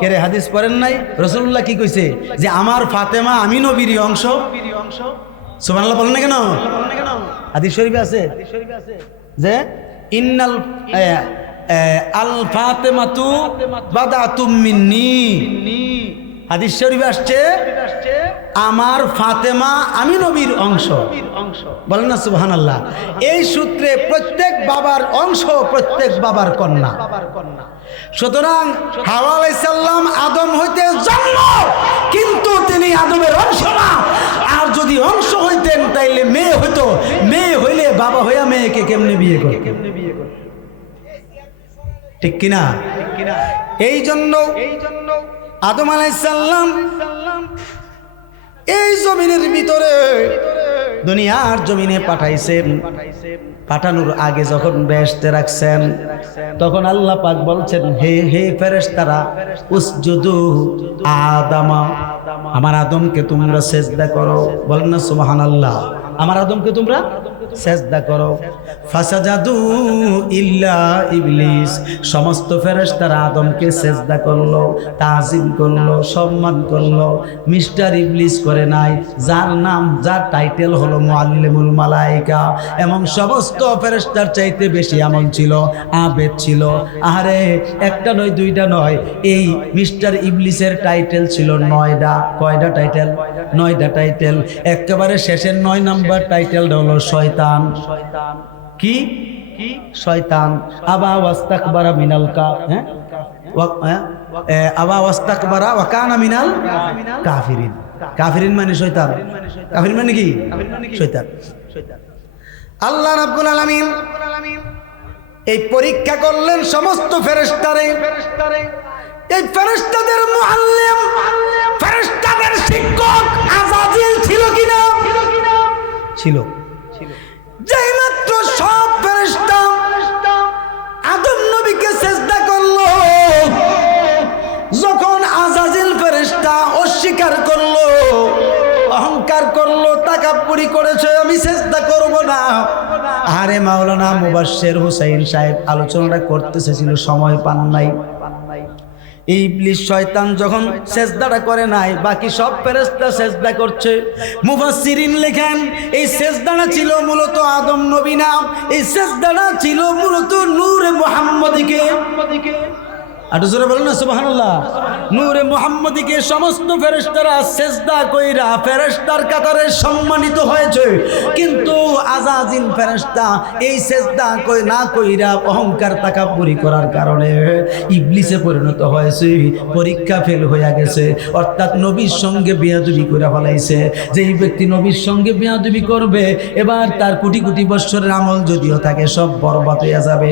কেরে হাদিস পড়েন নাই? রাসূলুল্লাহ কি কইছে? যে আমার ফাতেমা আমি নবীর অংশ। সুবহানাল্লাহ বলেন না কেন? হাদিস শরীফে আছে যে ইন্নাল আল ফাতেমাতু বাদাতুম মিন্নি। হাদিস শরীফে আসছে আমার ফাতেমা আমি নবীর অংশ। বলেন না সুবহানাল্লাহ। এই সূত্রে প্রত্যেক বাবার অংশ, প্রত্যেক বাবার কন্যা। সুতরাং হাওয়া আলাইহিস সালাম আদম হইতে জন্ম, কিন্তু তিনি আদমের অংশ না। আর যদি অংশ হইতেন তাইলে মেয়ে হইতো। মেয়ে হইলে বাবা হইয়া মেয়েকে কেমনে বিয়ে করতেন? ঠিক কিনা? এই জন্য আদম আলাইহিস সালাম এই জমিনের ভিতরে, দুনিয়ার জমিনে পাঠাইছেন। পাঠানোর আগে যখন বেহেশতে রাখছেন, তখন আল্লাহ পাক বলছেন হে ফেরেশতারা, উসজুদু আদামা, আমার আদমকে তোমরা সেজদা করো। বলেন না সুবহানাল্লাহ। আমার আদমকে তোমরা সেজদা করো। ফাসাজাদু ইল্লা ইবলিস, সমস্ত ফেরেশতারা আদমকে সেজদা করলো, তাজিম করলো, সম্মান করলো। মিস্টার ইবলিস করে নাই, যার নাম, যার টাইটেল হলো মুআল্লিমুল মালায়েকা। এবং সমস্ত ফেরেশতার চাইতে বেশি আমল ছিল, আবেদ ছিল। আরে একটা নয়, দুইটা নয়, এই মিস্টার ইবলিসের টাইটেল ছিল 9টা। কয়টা টাইটেল? 9টা টাইটেল। একেবারে শেষের 9 নাম্বার টাইটেলটা হলো শয়তান। কি শয়তান। আবা ওয়াস্তাকবারা মিনাল আবা ওয়াস্তাকবারা ওয়া কানা মিনাল কাফিরিন। কাফিরিন মানে শয়তান। কাফির মানে কি? শয়তান। আল্লাহ রাব্বুল আলামিন এই পরীক্ষা করলেন সমস্ত ফেরেশতারে। এই ফেরেশতাদের মুআল্লিম, ফেরেশতাদের শিক্ষক আযাজিল ছিল কিনা? ছিল। যেই মাত্র সব ফেরেশতা আদম নবীকে সেজদা করলো, যখন আযাজিল ফেরেশতা অস্বীকার করলো, অহংকার করলো, তাকাব্বুরি করেছে, আমি সেজদা করব না। আরে মাওলানা মুবাশশির হুসাইন সাহেব আলোচনাটা করতেছে, ছিল সময় পান নাই। এই ইবলিস শয়তান যখন সেজদাটা করে নাই, বাকি সব ফেরেশতা সেজদা করছে। মুফাসসিরিন লেখেন এই সেজদাটা ছিল মূলত আদম নবী না, এই সেজদাটা ছিল মূলত নূরে মুহাম্মদীকে। আর জোরে বলেন না সুবহানাল্লাহ। নূরে মুহাম্মদীকে সমস্ত ফেরেশতারা সেজদা কইরা ফেরেশতার কাতারে সম্মানিত হয়েছে, কিন্তু আযাজিল ফেরেশতা এই সেজদা না কইরা অহংকার তাকাব্বুরি করার কারণে ইবলিসে পরিণত হয়েছে, পরীক্ষা ফেল হয়ে গেছে, অর্থাৎ নবীর সঙ্গে বেয়াদবি করে ফেলাইছে। যেই ব্যক্তি নবীর সঙ্গে বেয়াদবি করবে এবার তার কোটি কোটি বছরের আমল যদিও থাকে সব বরবাদ হয়ে যাবে।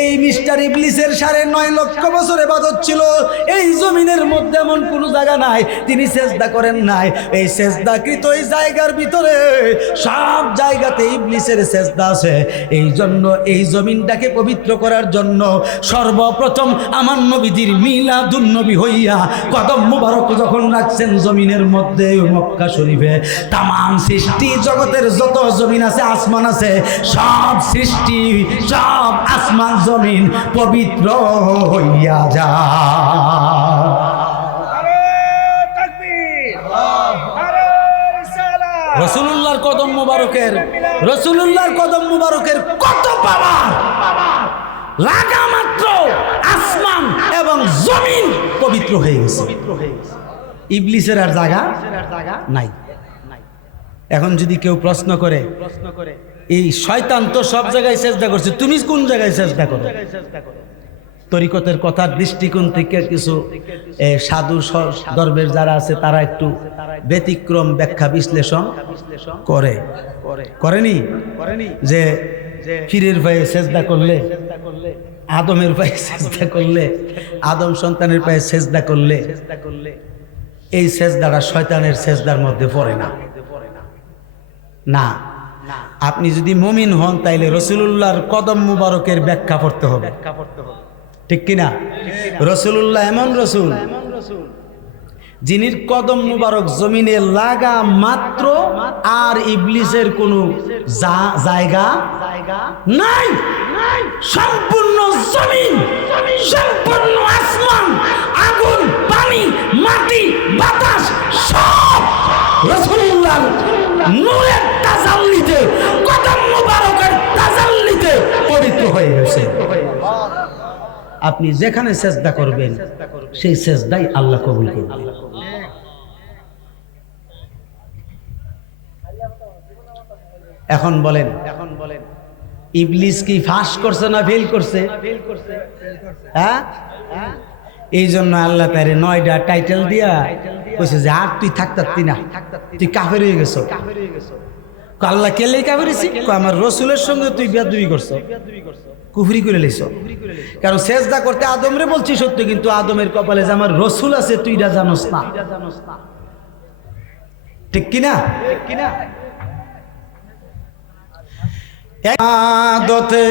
এই মিস্টার ইবলিসের 9.5 লক্ষ বছর ইবাদত ছিল, এই জমিনের মধ্যে এমন কোনো জায়গা নাই তিনি সেজদা করেন নাই। এই সেজদাকৃত এই জায়গার ভিতরে সব জায়গাতে ইবলিসের সেজদা আছে। এই জন্য এই জমিনটাকে পবিত্র করার জন্য সর্বপ্রথম আমার নবীজির মিলাদুন নবী হইয়া কদম মুবারক যখন রাখছেন জমিনের মধ্যে মক্কা শরীফে, তামাম সৃষ্টি জগতের যত জমিন আছে আসমান আছে সব সৃষ্টি সব আসমান জমিন পবিত্র হইয়া যায়। রাসূলুল্লাহর কদম মুবারকের কত পাওয়ার, লাগা মাত্র আসমান এবং জমিন পবিত্র হয়ে গেছে। ইবলিসের আর জায়গা নাই। এখন যদি কেউ প্রশ্ন করে এই শয়তান তো সব জায়গায় সেজদা করছে, তুমি কোন জায়গায় সেজদা করো? তরিকতের কথার দৃষ্টিকোণ থেকে কিছু সাধু দরবেশ যারা আছে তারা একটু ব্যতিক্রম ব্যাখ্যা বিশ্লেষণ করেনি যে পীরের পায়ে সেজদা করলে, আদমের পায়ে সেজদা করলে, আদম সন্তানের পায়ে সেজদা করলে এই সেজদাটা শয়তানের সেজদার মধ্যে পড়ে না। আপনি যদি মুমিন হন তাইলে রাসূলুল্লাহর কদম মুবারকের ব্যাখ্যা পড়তে হবে, ঠিক কিনা? রাসূলুল্লাহ এমন রাসূল যিনির কদম মুবারক জমিনে লাগা মাত্র আর ইবলিসের কোনো জায়গা নাই। সম্পূর্ণ জমিন, সম্পূর্ণ আসমান, আগুন, পানি, মাটি, বাতাস সব রাসূলুল্লাহর নূরের তাজাল্লিতে, কদম মুবারকের তাজাল্লিতে পবিত্র হয়ে গেছে। আপনি যেখানে সেজদা করবেন সেই সেজদাই আল্লাহ কবুল করবেন। এখন বলেন ইবলিস কি ফাঁস করছে না ফেল করছে? হ্যাঁ, এই জন্য আল্লাহ তারে 9টা টাইটেল দিয়া কইছে যে আর তুই থাকতারতি না, তুই কাফের হয়ে গেছো। আল্লাহ কেলেই কাফের হইছি? আমার রসুলের সঙ্গে তুই বেয়াদবি করছো, কুফরি করে লইছ। কারণ সেজদা করতে আদমরে বলছি সত্য, কিন্তু আদমের কপালে যে আমার রসুল আছে তুই এটা জানোস না, ঠিক কিনা? আদতে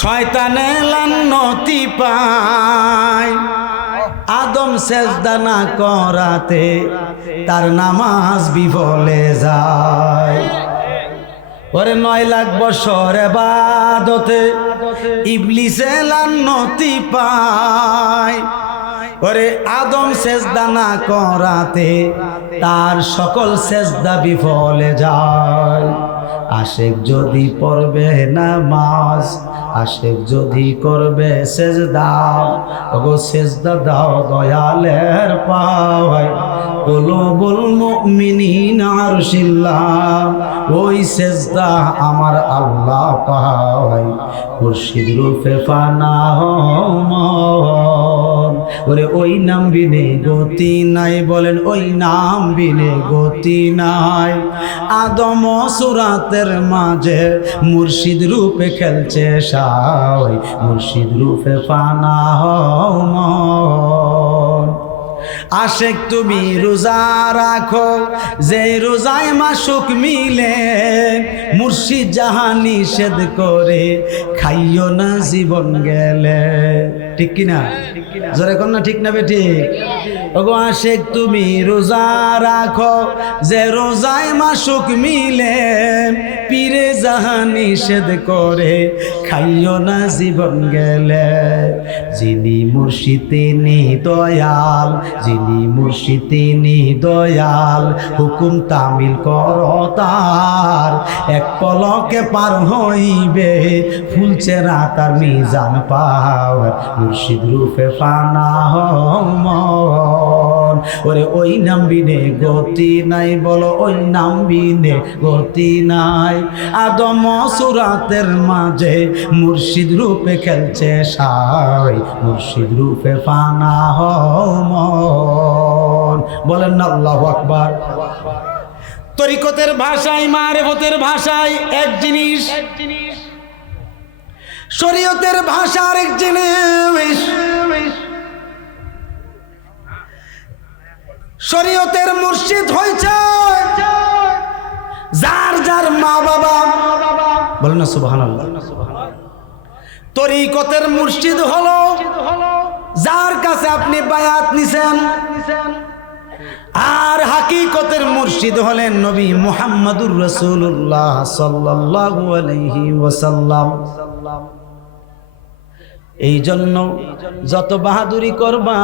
শয়তানে লান্নতি পায়, আদম সেজদা না করাতে তার নামাজ বিফলে যায়। ওরে 9 লাখ বছর ইবাদতে ইবলিসে লান্নতি পায়, ওরে আদম সেজদা না করাতে তার সকল সেজদা বিফলে যায়। আশেক যদি পড়বে নামাজ, আশেক যদি করবে সেজদা, ওগো সেজদা দাও দয়ালের পাওয়ায়, কুলুবুল মুমিনিনা আরশিল্লাহ, ওই সেজদা আমার আল্লাহ পাওয়ায়, মুর্শিদ রূপে ফানা মন। ওরে ওই নাম বিনে গতি নাই, বলেন ওই নাম বিনে গতি নাই। আদম সুরাতের মাঝে মুর্শিদ রূপে খেলছে সাই, মুর্শিদ রূপে ফানা মন। আশেক তুমি রোজা রাখো, যে রোজায় মাসুক মিলে, মুর্শিদ জাহান নিষেধ করে খাইও না জীবন গেলে, ঠিক কিনা? জোরে কোন না ঠিক না বেঠিক? ওগো আশেক তুমি রোজা রাখো, যে রোজায় মাসুক মিলে, পীরে জাহান নিষেধ করে, খাইও না জীবন গেলে। যিনি মুর্শিদ তিনি দয়াল, যিনি মুর্শিদ তিনি দয়াল, হুকুম তামিল করো তার, এক পলকে পার হইবে ফুলছে রাত আর মিজান পার, মুর্শিদ রূপে ফানা মন। ওরে ওই নাম বিনে গতি নাই, বলো ওই নাম বিনে গতি নাই। আদম সুরাতের মাঝে মুর্শিদ রূপে খেলছে সাই, মুর্শিদ রূপে ফানা মন। বলেন না আল্লাহু আকবার। তরিকতের ভাষায়, মারিফতের ভাষায় এক জিনিস, শরীয়তের ভাষা আরেক জিনিস। শরীয়তের মুর্শিদ হয়েছে যার যার মা বাবা, বলেন না সুবহানাল্লাহ। তরিকতের মুর্শিদ হলো যার কাছে আপনি বায়াত নিছেন, আর হাকিকতের মুর্শিদ হলেন নবী মুহাম্মদুর রাসূলুল্লাহ সাল্লাল্লাহু আলাইহি ওয়াসাল্লাম। এই জন্য যত বাহাদুরি করবা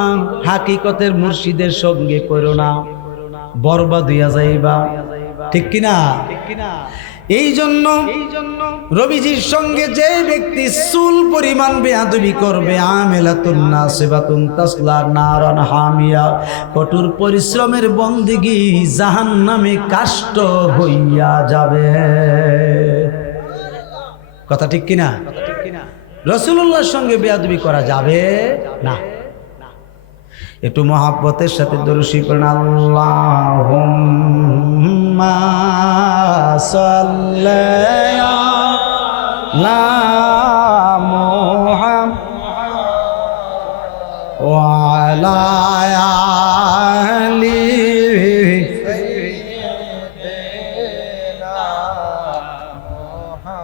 হাকিকতের মুর্শিদের সঙ্গে করো না, বরবাদ হইয়া যাইবা, ঠিক কিনা? এই জন্য রবিজির সঙ্গে যে ব্যক্তি চুল পরিমাণ বেয়াদবি করবে, আমেলাতুন নাসিবাতুন তাসলা নারান হামিয়া, কঠোর পরিশ্রমের বন্দিগি জাহান্নামে কাষ্ট হইয়া যাবে। কথা ঠিক কিনা? রাসূলুল্লাহর সঙ্গে বেয়াদবি করা যাবে না। একটু মহাব্বতের সাথে দরুদ শরীফ পড়েন। আল্লাহুম্মা সাল্লি আলা মুহাম্মাদ ওয়া আলা আলি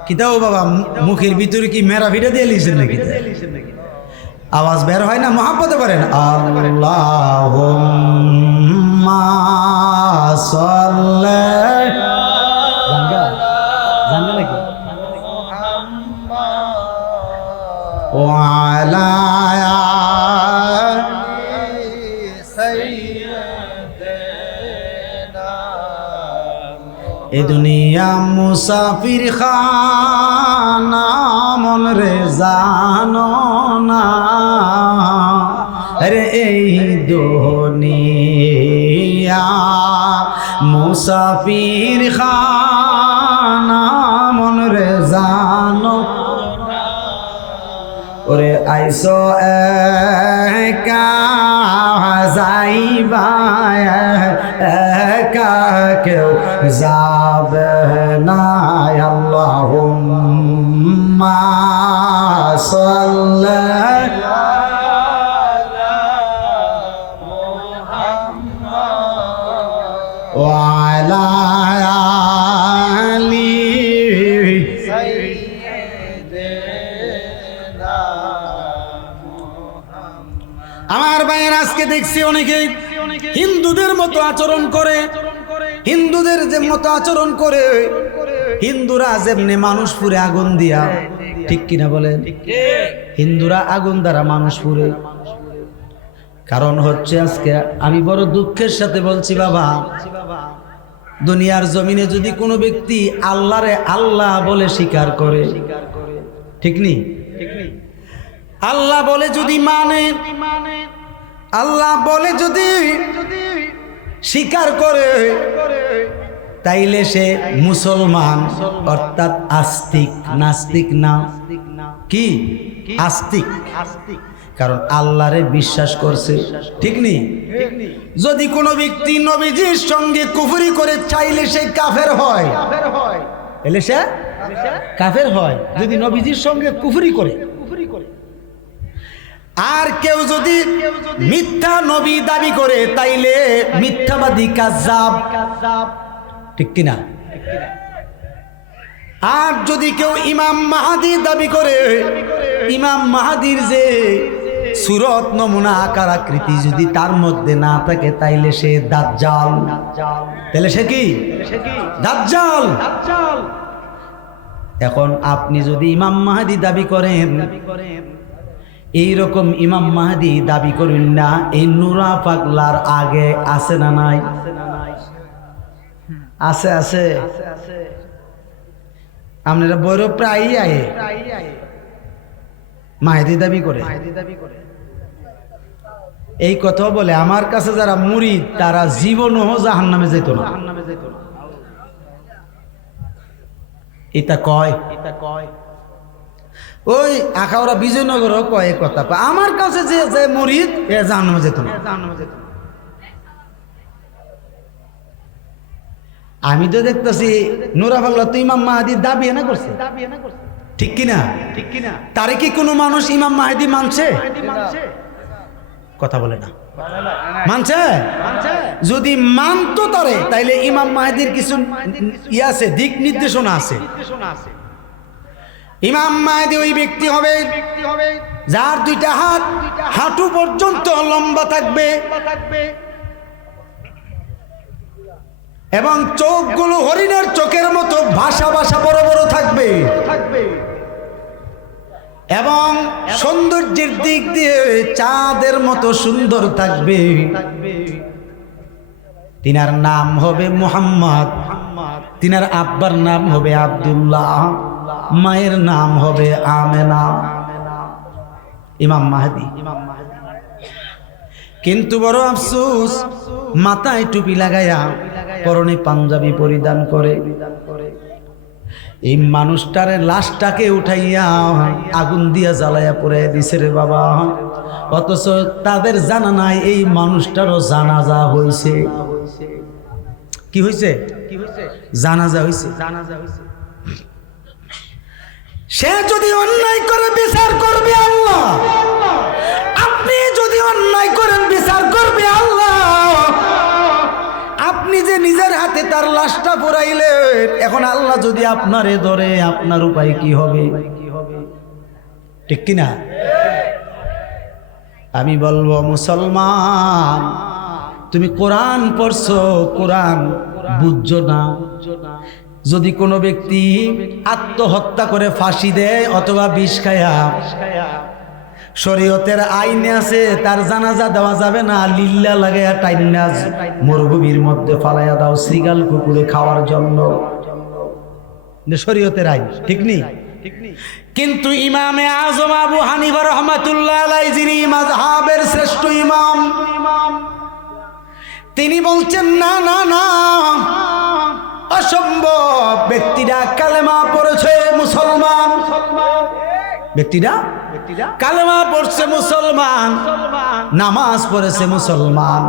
কি দাও বাবা, মুখের ভিতরে কি মেরা ভিড়ে দিয়ে লিখছেন নাকি? আওয়াজ বের হয় না, মহাব্বতে পারেন। আল্লাহুম্মা সাল্লি নাকি ওয়া আলা এ দুনিয়া মুসাফির খানা, মন রে জানো না রে এই দুনিয়া মুসাফির খানা, মন রে জানো। ওরে আইসো একা যাইবা একা কেউ যাবে না। আল্লাহুম্মা সাল্লি আলা মুহাম্মাদ ওয়া আলা আলি সাইয়্যিদিনা মুহাম্মাদ। আমার ভাইয়ের আজকে দেখছি অনেকে হিন্দুদের মতো আচরণ করে, হিন্দুদের যে মতো আচরণ করে, হিন্দুরা যেমনি মানুষ পুরে আগুন দিয়া, ঠিক কিনা বলেন? হিন্দুরা আগুন দ্বারা মানুষ পুরে। কারণ হচ্ছে আজকে আমি বড় দুঃখের সাথে বলছি বাবা, দুনিয়ার জমিনে যদি কোনো ব্যক্তি আল্লাহরে আল্লাহ বলে স্বীকার করে, ঠিক নি? আল্লাহ বলে যদি মানে, আল্লাহ বলে যদি স্বীকার করে, তাইলে সে মুসলমান, অর্থাৎ আস্তিক, নাস্তিক না। কি? আস্তিক। কারণ আল্লাহরে বিশ্বাস করছে, ঠিক নি? যদি কোনো ব্যক্তি নবীজির সঙ্গে কুফরি করে, চাইলে সে কাফের হয়, এলে সে কাফের হয় যদি নবীজির সঙ্গে কুফরি করে। আর কেউ যদি মিথ্যা নবী দাবি করে, তাইলে মিথ্যাবাদী কায্যাব, ঠিক কিনা? আর যদি কেউ ইমাম মাহাদি দাবি করে, ইমাম মাহাদির যে সুরত নমুনা আকার আকৃতি যদি তার মধ্যে না থাকে তাইলে সে দাজ্জাল। তাহলে সে কি? দাজ্জাল। এখন আপনি যদি ইমাম মাহদী দাবি করেন, এইরকম ইমাম মাহদী দাবি করেন না, এই নুরা পাগলার আগে আছে না নাই? আছে আছে। আপনারা বড় প্রায়ই আয়ে মাহদী দাবি করে এই কথা বলে। আমার কাছে যারা মুরিদ তারা জীবনও জাহান্নামে যেত না। এটা কয় ওই আখাউড়া বিজয়নগরও কয় কথা। আমার কাছে যে মুরিদ এ জাহান্নামে যেত না। আমি তো দেখতেছি নুরা পাগলা তো ইমাম মাহদী দাবি না করছে, ঠিক কিনা? তারে কি কোনো মানুষ ইমাম মাহদী মানছে? কথা বলে না। মানছে? যদি মানতো তারে তাইলে ইমাম মাহদীর কিছু আছে, দিক নির্দেশনা আছে। ইমাম মাহদী ওই ব্যক্তি হবে যার দুইটা হাত হাঁটু পর্যন্ত লম্বা থাকবে এবং চোখগুলো হরিণের চোখের মতো ভাষা ভাষা বড় বড় থাকবে এবং সৌন্দর্যের দিক দিয়ে চাঁদের মতো সুন্দর থাকবে। তিনার নাম হবে মুহাম্মদ, তিনার আব্বার নাম হবে আব্দুল্লাহ, মায়ের নাম হবে আমেনা। ইমাম মাহদী। কিন্তু বড় আফসোস, মাথায় টুপি লাগাইয়া পরনে পাঞ্জাবি পরিধান করে এই মানুষটার লাশটাকে উঠাইয়া আগুন দিয়া জ্বালাইয়া পড়ে দিছে রে বাবা। অথচ তাদের জানা নাই এই মানুষটারও জানাজা হয়েছে। কি হয়েছে? জানাজা হয়েছে। সে যদি অন্যায় করে বিচার করবে আল্লাহ, আপনি যদি অন্যায় করেন বিচার করবে আল্লাহ। আপনি যে নিজের হাতে তার লাশটা পুরাইলেন, এখন আল্লাহ যদি আপনারে ধরে আপনার উপায় কি হবে? ঠিক কিনা? আমি বলবো মুসলমান, তুমি কোরআন পড়ছো, কোরআন বুঝছো না। যদি কোনো ব্যক্তি আত্মহত্যা করে ফাঁসি দেয় অথবা বিষ খায়া, শরীয়তের আইনে আছে তার জানাজা দেওয়া যাবে না, লিল্লা লাগাইয়া টাইনা মরুভূমির মধ্যে ফালাইয়া দাও শ্রীগাল কুকুরে খাওয়ার জন্য। শরীয়তের আইন, ঠিক নেই? কিন্তু ইমামে আজম আবু হানিফা রহমাতুল্লাহ আলাইহি, যিনি মাযহাবের শ্রেষ্ঠ ইমাম, তিনি বলছেন না না না, অসম্ভব। ব্যক্তিরা কালেমা পড়েছে মুসলমান, ব্যক্তিরা কালেমা পড়ছে মুসলমান, নামাজ পড়েছে মুসলমান,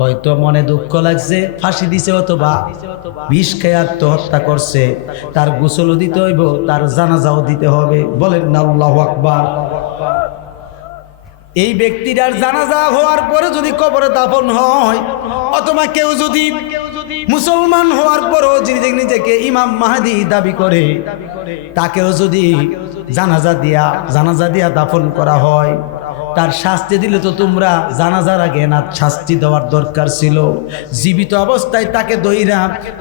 হয়তো মনে দুঃখ লাগছে, ফাঁসি দিছে অথবা বিষ খেয়ে আত্মহত্যা করছে, তার গোসলও দিতে হইব, তার জানাজাও দিতে হবে। বলেন না আল্লাহু আকবার। এই ব্যক্তিটার জানাজা হওয়ার পরে যদি কবরে দাফন হয়, অথবা কেউ যদি মুসলমান হওয়ার পরও যিনি নিজেকে ইমাম মাহদী দাবি করে, তাকেও যদি জানাজা দিয়া দাফন করা হয়, তার শাস্তি দিলে তো তোমরা জানাজার আগে না শাস্তি দেওয়ার দরকার ছিল। জীবিত অবস্থায় তাকে দইরা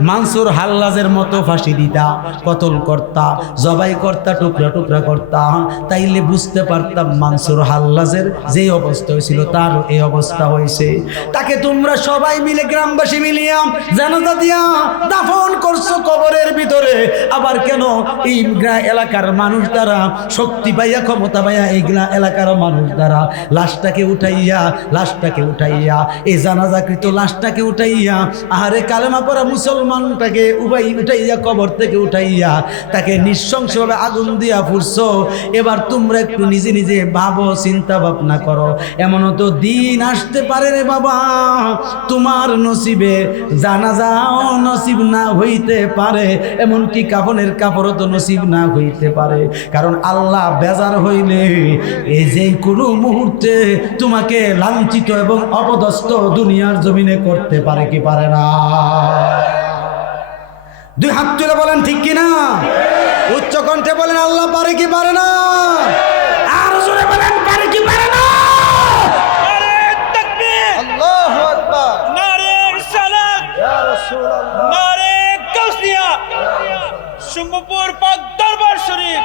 মানসুর হাল্লাজের মতো ফাঁসি দিতা, কতল করতা, জবাই করতা, টুকরা টুকরা করতা, তাইলে বুঝতে পারতাম মানসুর হাল্লাজের যে অবস্থা হয়েছিল তার এই অবস্থা হয়েছে। তাকে তোমরা সবাই মিলে, গ্রামবাসী মিলিয়া জানাজা দিয়া দাফন করছো কবরের ভিতরে। আবার কেন এই এলাকার মানুষ দ্বারা শক্তি পাইয়া, ক্ষমতা পাইয়া, এইগুলা এলাকার মানুষ দ্বারা লাশটাকে উঠাইয়া এই জানাজাকৃত লাশটাকে উঠাইয়া, আহারে কালেমা পড়া মুসলমানটাকে উঠাইয়া কবর থেকে উঠাইয়া তাকে নৃশংসভাবে আগুন দিয়া ফুরছো। এবার তোমরা একটু নিজে নিজে ভাবো, চিন্তা ভাবনা করো। এমনও তো দিন আসতে পারে রে বাবা, তোমার নসিবে জানাজাও নসিব না হইতে পারে, এমনকি কাফনের কাপড়ও তো নসিব না হইতে পারে। কারণ আল্লাহ বেজার হইলে এই যে কোনো মুহূর্তে তোমাকে লাঞ্ছিত এবং অপদস্থ দুনিয়ার জমিনে করতে পারে কি পারে না? দুই হাত তুলে বলেন ঠিক কিনা? উচ্চ কণ্ঠে বলেন আল্লাহ পারে কি পারে না? আর জোরে বলেন পারে কি পারে না? দিয়া, সম্ভবপুর পাক দরবার শরীফ